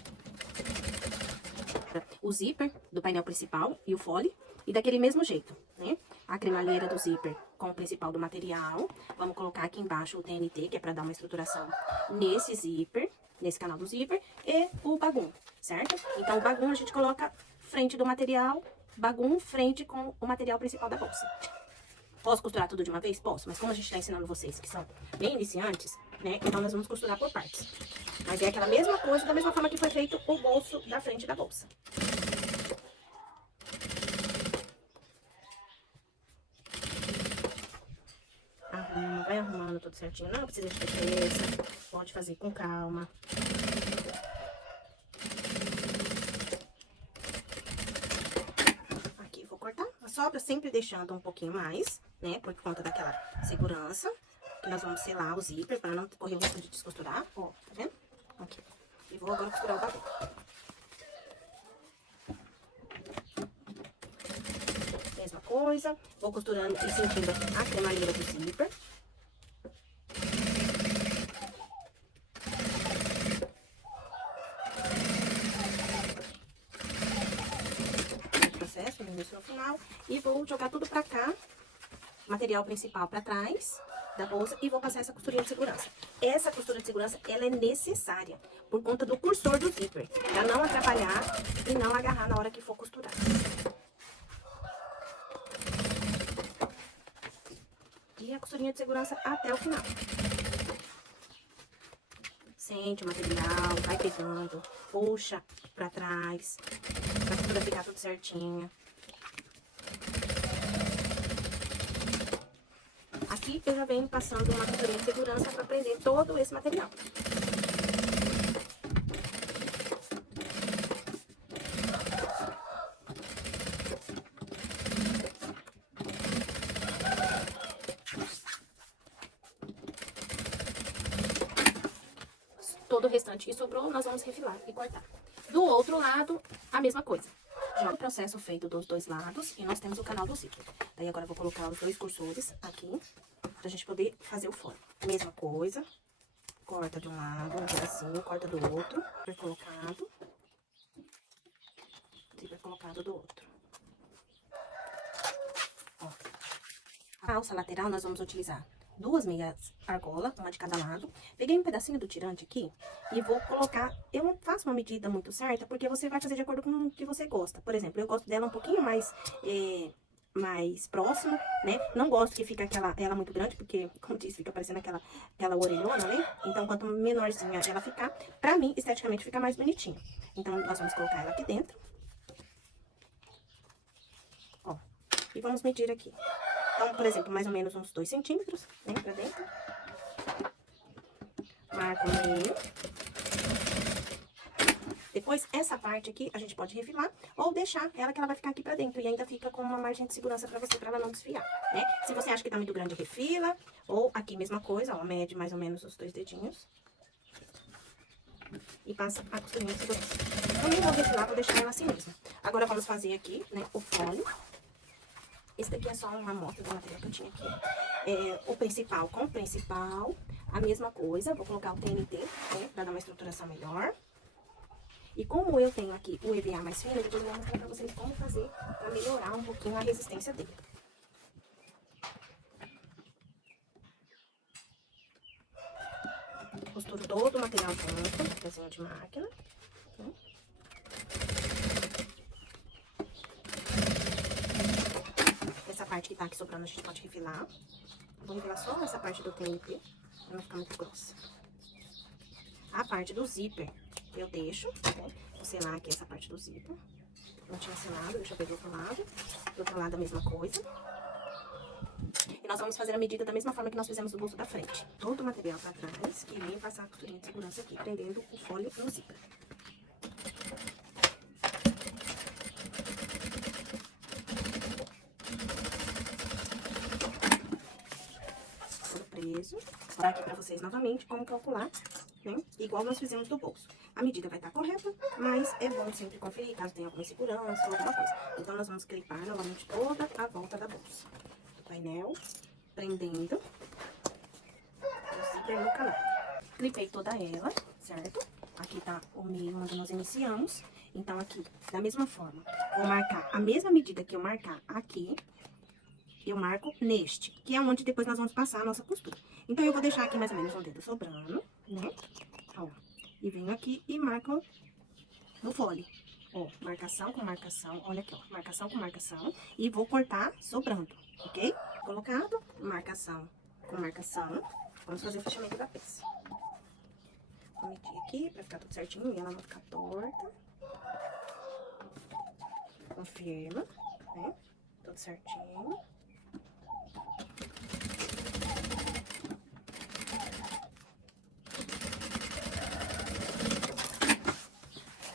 O zíper do painel principal e o fole. E daquele mesmo jeito, né? A cremalheira do zíper com o principal do material. Vamos colocar aqui embaixo o TNT, que é pra dar uma estruturação nesse zíper, nesse canal do zíper, e o bagum, certo? Então, o bagum a gente coloca frente do material, bagum frente com o material principal da bolsa. Posso costurar tudo de uma vez? Posso, mas como a gente tá ensinando vocês que são bem iniciantes, né? Então, nós vamos costurar por partes. Mas é aquela mesma coisa, da mesma forma que foi feito o bolso da frente da bolsa. Arruma, vai arrumando tudo certinho. Não precisa de pressa, pode fazer com calma. Aqui, vou cortar a sobra, sempre deixando um pouquinho mais, né? Por conta daquela segurança. Que nós vamos selar o zíper para não correr o risco de descosturar. Ó, tá vendo? Aqui. E vou agora costurar o bagulho. Mesma coisa. Vou costurando e sentindo a cremalheira do zíper. Processo, no início e no final. E vou jogar tudo pra cá. Material principal pra trás da bolsa e vou passar essa costurinha de segurança. Essa costura de segurança, ela é necessária por conta do cursor do zíper, pra não atrapalhar e não agarrar na hora que for costurar. E a costurinha de segurança até o final. Sente o material, vai pegando, puxa pra trás, pra costura ficar tudo certinho. Aqui eu já venho passando uma costurinha de segurança para prender todo esse material. Todo o restante que sobrou, nós vamos refilar e cortar. Do outro lado, a mesma coisa. Já o processo feito dos dois lados e nós temos o canal do zíper. Daí agora eu vou colocar os dois cursores aqui, pra gente poder fazer o forro. Mesma coisa, corta de um lado, um pedacinho, corta do outro, zíper colocado do outro. Ó. A alça lateral nós vamos utilizar 2 meias argola, uma de cada lado. Peguei um pedacinho do tirante aqui e vou colocar... Eu não faço uma medida muito certa, porque você vai fazer de acordo com o que você gosta. Por exemplo, eu gosto dela um pouquinho mais próximo, né? Não gosto que fique ela muito grande, porque, como disse, fica parecendo aquela orelhona, né? Então, quanto menorzinha ela ficar, pra mim, esteticamente, fica mais bonitinho. Então, nós vamos colocar ela aqui dentro. Ó, e vamos medir aqui. Então, por exemplo, mais ou menos uns 2 centímetros, né, pra dentro. Marco o meio. Depois, essa parte aqui, a gente pode refilar ou deixar ela que ela vai ficar aqui pra dentro. E ainda fica com uma margem de segurança pra você, pra ela não desfiar, né? Se você acha que tá muito grande, refila. Ou aqui, mesma coisa, ó, mede mais ou menos os 2 dedinhos. E passa a costurinha de segurança. Eu nem vou refilar, vou deixar ela assim mesmo. Agora, vamos fazer aqui, né, o fole. Esse daqui é só uma amostra do material que eu tinha aqui. O principal com o principal, a mesma coisa. Vou colocar o TNT, né, pra dar uma estruturação melhor. E como eu tenho aqui o EVA mais fino, depois eu vou mostrar pra vocês como fazer pra melhorar um pouquinho a resistência dele. Costuro todo o material junto, pezinho de máquina. Né? Essa parte que tá aqui sobrando a gente pode refilar. Vou refilar só essa parte do TNT, pra não ficar muito grossa. A parte do zíper eu deixo, né? Vou selar aqui essa parte do zíper. Não tinha selado, deixa eu ver do outro lado. Do outro lado a mesma coisa. E nós vamos fazer a medida da mesma forma que nós fizemos o bolso da frente. Todo o material pra trás e vem passar a costurinha de segurança aqui, prendendo o fole no zíper. Tudo preso. Vou dar aqui pra vocês novamente como calcular, né? Igual nós fizemos do bolso. A medida vai estar correta, mas é bom sempre conferir caso tenha alguma insegurança ou alguma coisa. Então, nós vamos clipar novamente toda a volta da bolsa. O painel, prendendo o zíper no canal. Clipei toda ela, certo? Aqui tá o meio onde nós iniciamos. Então, aqui, da mesma forma, vou marcar a mesma medida que eu marcar aqui. Eu marco neste, que é onde depois nós vamos passar a nossa costura. Então, eu vou deixar aqui mais ou menos um dedo sobrando, né? Ó. E venho aqui e marco no fole. Ó, marcação com marcação, olha aqui, ó, marcação com marcação. E vou cortar sobrando, ok? Colocado, marcação com marcação. Vamos fazer o fechamento da peça. Vou medir aqui pra ficar tudo certinho e ela não ficar torta. Confirma, né? Tudo certinho.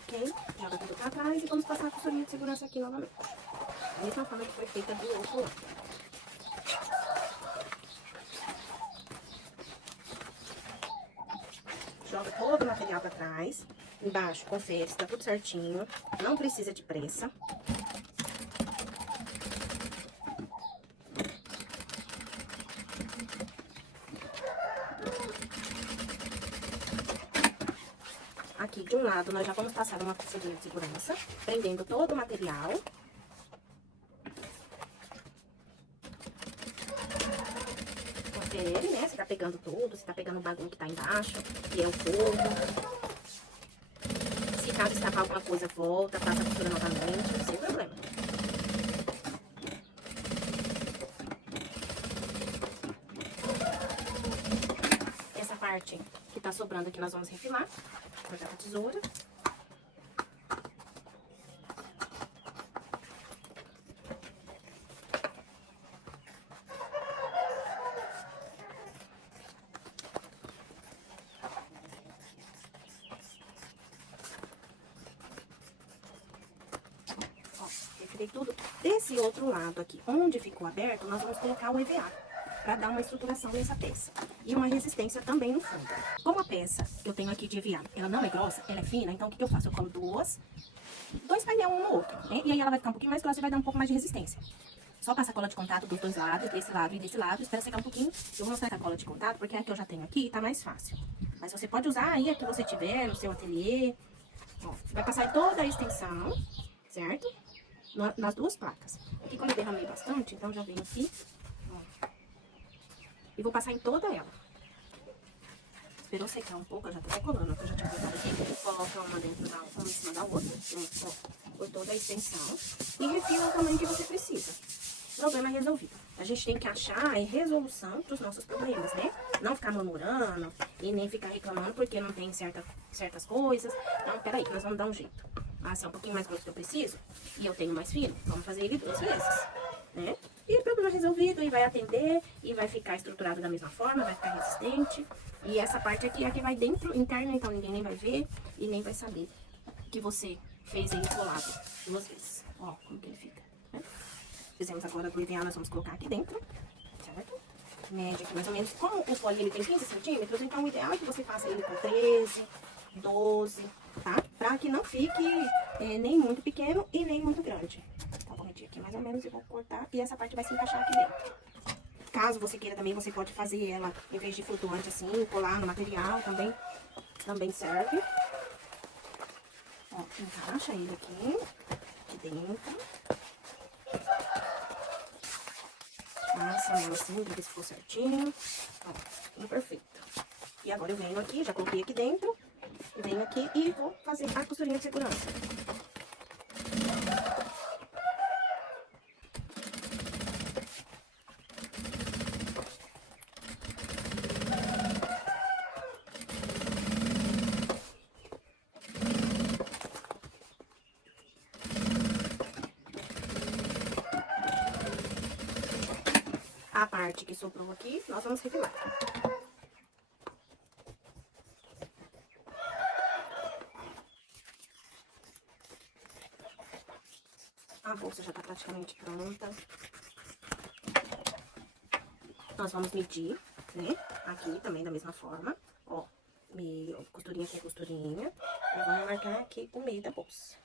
Ok? Joga tudo pra trás e vamos passar a costurinha de segurança aqui novamente. Da mesma forma que foi feita do outro lado. Joga todo o material pra trás. Embaixo, confere se tá tudo certinho. Não precisa de pressa. Aqui, de um lado, nós já vamos passar uma costurinha de segurança, prendendo todo o material. Confere, né? Se tá pegando tudo, se tá pegando o bagulho que tá embaixo, que é o forro. Se caso escapar alguma coisa, volta, passa a costura novamente, sem problema. Essa parte que tá sobrando aqui, nós vamos refilar. Cortar com a tesoura. Ó, refilei tudo. Desse outro lado aqui, onde ficou aberto, nós vamos colocar o EVA, para dar uma estruturação nessa peça. E uma resistência também no fundo. Como a peça que eu tenho aqui de EVA, ela não é grossa, ela é fina, então o que eu faço? Eu colo dois painéis um no outro, né? E aí ela vai ficar um pouquinho mais grossa e vai dar um pouco mais de resistência. Só passa a cola de contato dos dois lados, desse lado e desse lado, espera secar um pouquinho. Eu vou mostrar a cola de contato, porque a que eu já tenho aqui tá mais fácil. Mas você pode usar aí a que você tiver no seu ateliê. Ó, vai passar toda a extensão, certo? Nas duas placas. Aqui como eu derramei bastante, então já venho aqui, ó, e vou passar em toda ela. Esperou secar um pouco, eu já tô até colando, que eu já tinha colocado aqui. Coloca uma dentro da uma em cima da outra, ó, por toda a extensão. E refila o tamanho que você precisa. Problema resolvido. A gente tem que achar a resolução dos nossos problemas, né? Não ficar murmurando e nem ficar reclamando porque não tem certas coisas. Então, peraí, nós vamos dar um jeito. Ah, se é um pouquinho mais grosso que eu preciso e eu tenho mais fino, vamos fazer ele 2 vezes, né? E o problema resolvido, e vai atender, e vai ficar estruturado da mesma forma, vai ficar resistente. E essa parte aqui é a que vai dentro, interna, então ninguém nem vai ver e nem vai saber que você fez ele colado 2 vezes. Ó, como que ele fica, né? Fizemos agora do EVA, nós vamos colocar aqui dentro, certo? Mede aqui mais ou menos. Como o fole ele tem 15 centímetros, então o ideal é que você faça ele com 13, 12, tá? Pra que não fique nem muito pequeno e nem muito grande. Tá, vou medir aqui mais ou menos e vou cortar. E essa parte vai se encaixar aqui dentro. Caso você queira também, você pode fazer ela, em vez de flutuante assim, colar no material também serve. Ó, encaixa ele aqui dentro. Passa ela assim, pra ver se ficou certinho. Ó, tudo perfeito. E agora eu venho aqui, já coloquei aqui dentro. Venho aqui e vou fazer a costurinha de segurança. A parte que sobrou aqui, nós vamos refilar. A bolsa já tá praticamente pronta. Nós vamos medir, né? Aqui também da mesma forma. Ó, meio, costurinha aqui é costurinha. E vamos marcar aqui o meio da bolsa.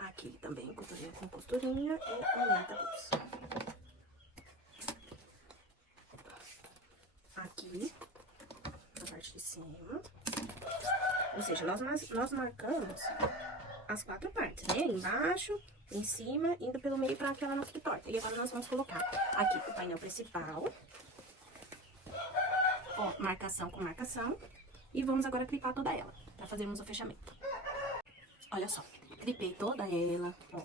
Aqui também costurinha com costurinha e o meio da bolsa. Aqui, na parte de cima. Ou seja, nós marcamos as 4 partes, né? Embaixo, em cima, indo pelo meio pra que ela não fique torta. E agora nós vamos colocar aqui o painel principal. Ó, marcação com marcação. E vamos agora clipar toda ela, pra fazermos o fechamento. Olha só, clipei toda ela, ó.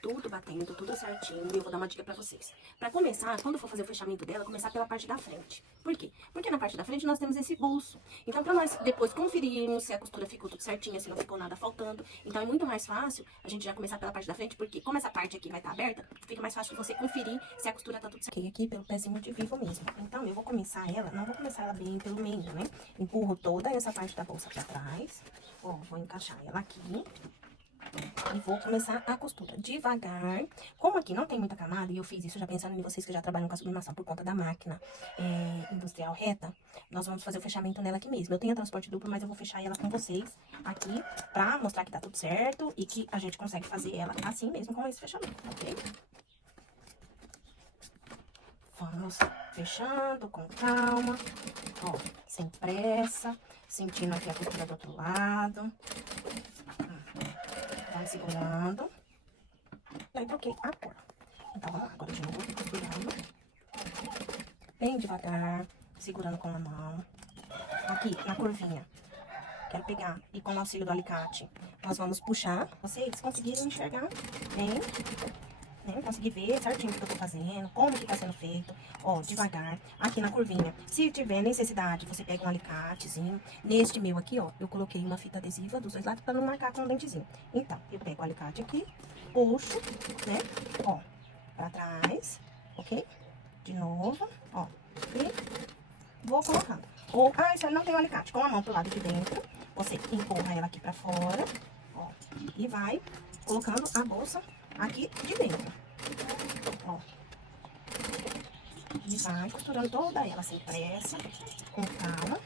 Tudo batendo, tudo certinho. E eu vou dar uma dica pra vocês. Pra começar, quando for fazer o fechamento dela, começar pela parte da frente. Por quê? Porque na parte da frente nós temos esse bolso. Então, pra nós depois conferirmos se a costura ficou tudo certinha, se não ficou nada faltando. Então, é muito mais fácil a gente já começar pela parte da frente, porque como essa parte aqui vai estar aberta, fica mais fácil você conferir se a costura tá tudo certinho. Aqui pelo pezinho de vivo mesmo. Então, eu vou começar ela, não vou começar ela bem pelo meio, né? Empurro toda essa parte da bolsa pra trás. Ó, vou encaixar ela aqui. E vou começar a costura devagar. Como aqui não tem muita camada, e eu fiz isso já pensando em vocês que já trabalham com a sublimação por conta da máquina industrial reta, nós vamos fazer o fechamento nela aqui mesmo. Eu tenho a transporte duplo, mas eu vou fechar ela com vocês aqui pra mostrar que tá tudo certo e que a gente consegue fazer ela assim mesmo com esse fechamento, ok? Vamos fechando com calma, ó, sem pressa, sentindo aqui a costura do outro lado. Vai segurando. E aí, troquei a cor. Então, vamos lá. Agora de novo, costurando. Bem devagar, segurando com a mão. Aqui, na curvinha. Quero pegar. E com o auxílio do alicate, nós vamos puxar. Vocês conseguirem enxergar bem, né? Conseguir ver certinho o que eu tô fazendo, como que tá sendo feito. Ó, devagar. Aqui na curvinha. Se tiver necessidade, você pega um alicatezinho. Neste meu aqui, ó, eu coloquei uma fita adesiva dos dois lados pra não marcar com um dentezinho. Então, eu pego o alicate aqui, puxo, né? Ó, pra trás, ok? De novo, ó. E vou colocando. Ou, se não tem o alicate, com a mão pro lado de dentro, você empurra ela aqui pra fora, ó. E vai colocando a bolsa aqui de dentro, ó. E vai costurando toda ela sem pressa, com calma.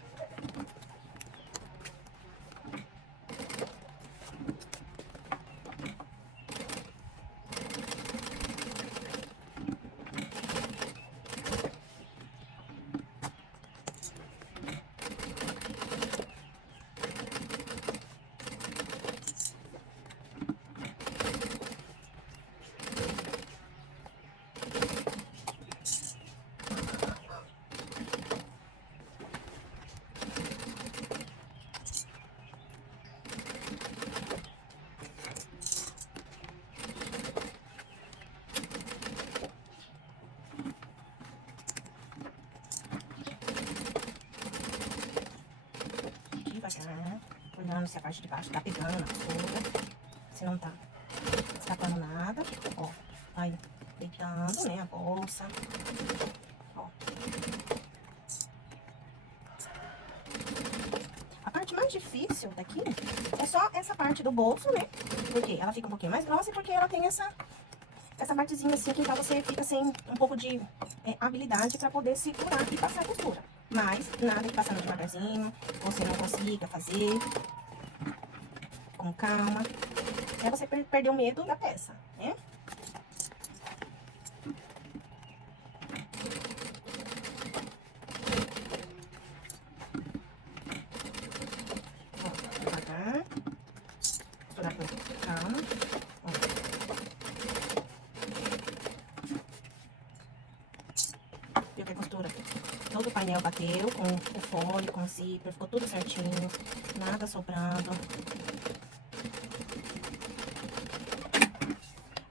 Devagar, olhando se a parte de baixo tá pegando na costura, se não tá escapando nada, ó, vai deitando, né, a bolsa, ó. A parte mais difícil daqui é só essa parte do bolso, né, porque ela fica um pouquinho mais grossa e porque ela tem essa partezinha assim, que então você fica sem um pouco de habilidade pra poder segurar e passar a costura. Mas nada de passando devagarzinho, você não consiga fazer com calma. É você perder o medo da peça, né? Ó, devagar. Costurar com calma. Ó. Viu que a costura? Todo o painel bateu com o fole, com o zíper, ficou tudo certinho, nada sobrando.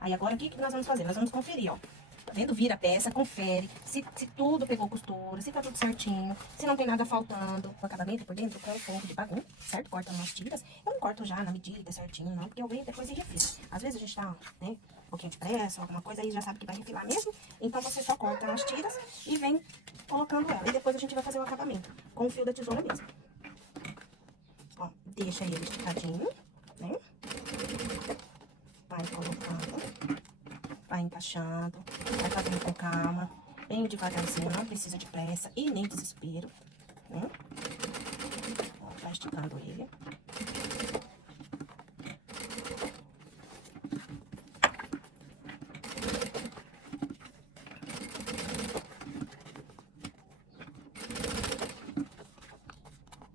Aí agora o que nós vamos fazer? Nós vamos conferir, ó. Tá vendo? Vira a peça, confere se tudo pegou costura, se tá tudo certinho, se não tem nada faltando. O acabamento por dentro com o forro de bagulho, certo? Corta umas tiras. Eu não corto já na medida certinho, não, porque eu venho depois e refilo. Às vezes a gente tá, né, um pouquinho de pressa, alguma coisa, aí já sabe que vai refilar mesmo. Então você só corta as tiras e vem colocando ela. E depois a gente vai fazer o acabamento com o fio da tesoura mesmo. Ó, deixa ele esticadinho, né? Vai colocando, vai encaixando, vai fazendo com calma, bem devagarzinho, não precisa de pressa e nem desespero, né? Ó, vai esticando ele.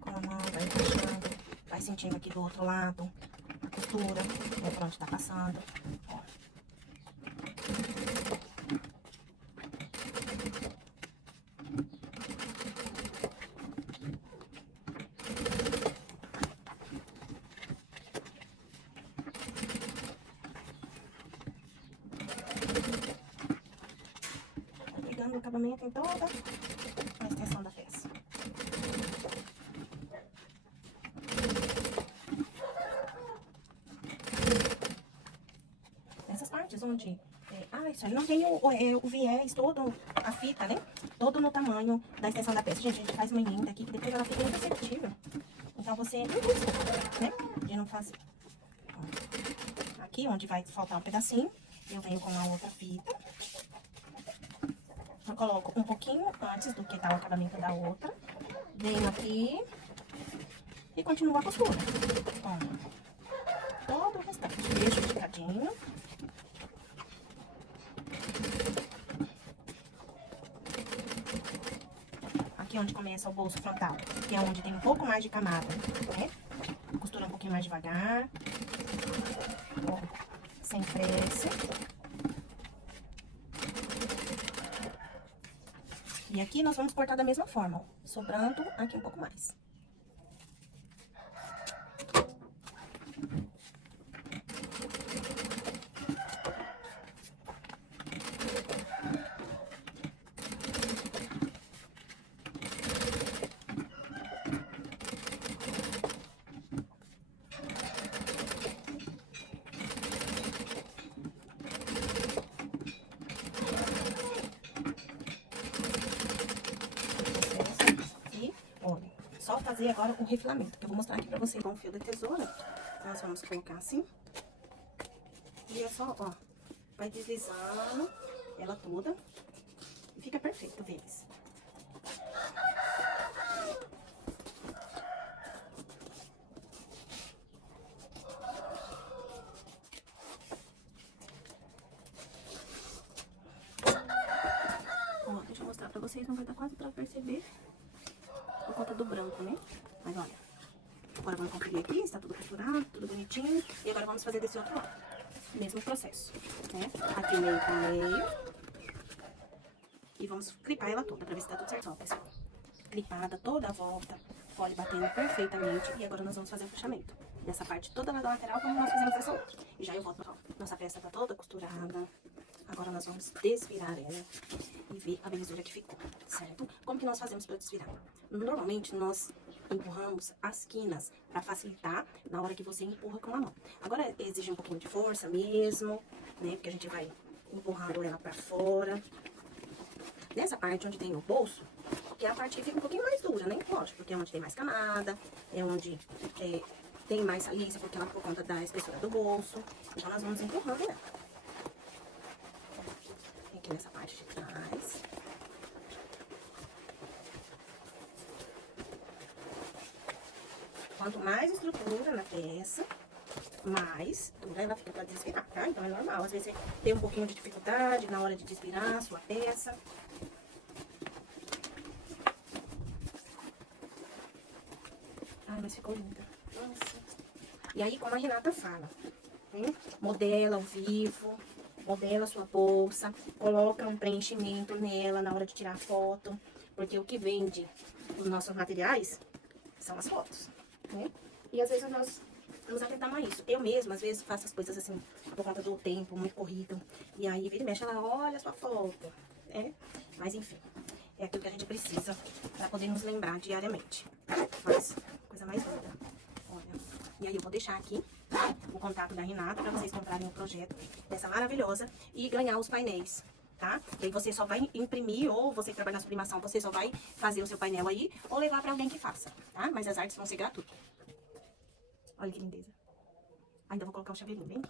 Com a mão, vai encaixando, vai sentindo aqui do outro lado a costura, né, por onde tá passando, ó. acabamento em toda a extensão da peça. Essas partes onde... isso aí não tem o viés todo, a fita, né? Todo no tamanho da extensão da peça. Gente, a gente faz uma emenda aqui que depois ela fica imperceptível. Então, você não busca, né? De não fazer. Ó, aqui, onde vai faltar um pedacinho, eu venho com a outra fita. Eu coloco um pouquinho antes do que tá o acabamento da outra. Venho aqui e continuo a costura. Ó, todo o restante. Deixo esticadinho. Aqui onde começa o bolso frontal, que é onde tem um pouco mais de camada, né? Costura um pouquinho mais devagar. Ó, sem pressa. E aqui nós vamos cortar da mesma forma, ó, sobrando aqui um pouco mais. Só fazer agora o refilamento, que eu vou mostrar aqui pra vocês. Com o fio da tesoura, nós vamos colocar assim. E é só, ó, vai deslizando ela toda. E fica perfeito, vês. Ó, deixa eu mostrar pra vocês, não vai dar quase pra perceber. Por conta do branco, né? Mas olha, agora vamos conferir aqui, está tudo costurado, tudo bonitinho. E agora vamos fazer desse outro lado. Mesmo processo, né? Aqui meio com meio. E vamos clipar ela toda pra ver se tá tudo certo, ó, pessoal. Clipada toda a volta, fole batendo perfeitamente. E agora nós vamos fazer o fechamento dessa parte toda lá da lateral, como nós fizemos essa outra. E já eu volto, ó. Nossa peça tá toda costurada. Agora nós vamos desvirar ela e ver a belezura que ficou, certo? Como que nós fazemos para desvirar? Normalmente nós empurramos as quinas para facilitar na hora que você empurra com a mão. Agora exige um pouquinho de força mesmo, né? Porque a gente vai empurrando ela para fora. Nessa parte onde tem o bolso, que é a parte que fica um pouquinho mais dura, né? Lógico, porque é onde tem mais camada, é onde tem mais saliência, porque ela por conta da espessura do bolso. Então nós vamos empurrando ela. Aqui nessa parte de trás. Quanto mais estrutura na peça, mais dura ela fica para desvirar, tá? Então é normal, às vezes você tem um pouquinho de dificuldade na hora de desvirar a sua peça. Ai, mas ficou linda. Nossa. E aí, como a Renata fala, modela ao vivo, modela sua bolsa, coloca um preenchimento nela na hora de tirar foto, porque o que vende os nossos materiais são as fotos, né? E às vezes nós nos atentamos a isso. Eu mesma, às vezes, faço as coisas assim, por conta do tempo, muito corrido, e aí vira e mexe, ela olha a sua foto, né? Mas enfim, é aquilo que a gente precisa para poder nos lembrar diariamente. Mas, coisa mais linda, olha. E aí eu vou deixar aqui o contato da Renata para vocês comprarem o projeto dessa maravilhosa e ganhar os painéis, tá? E aí você só vai imprimir, ou você que trabalha na sublimação, você só vai fazer o seu painel aí, ou levar para alguém que faça, tá? Mas as artes vão ser gratuitas. Olha que lindeza. Ainda vou colocar o chaveirinho, vem?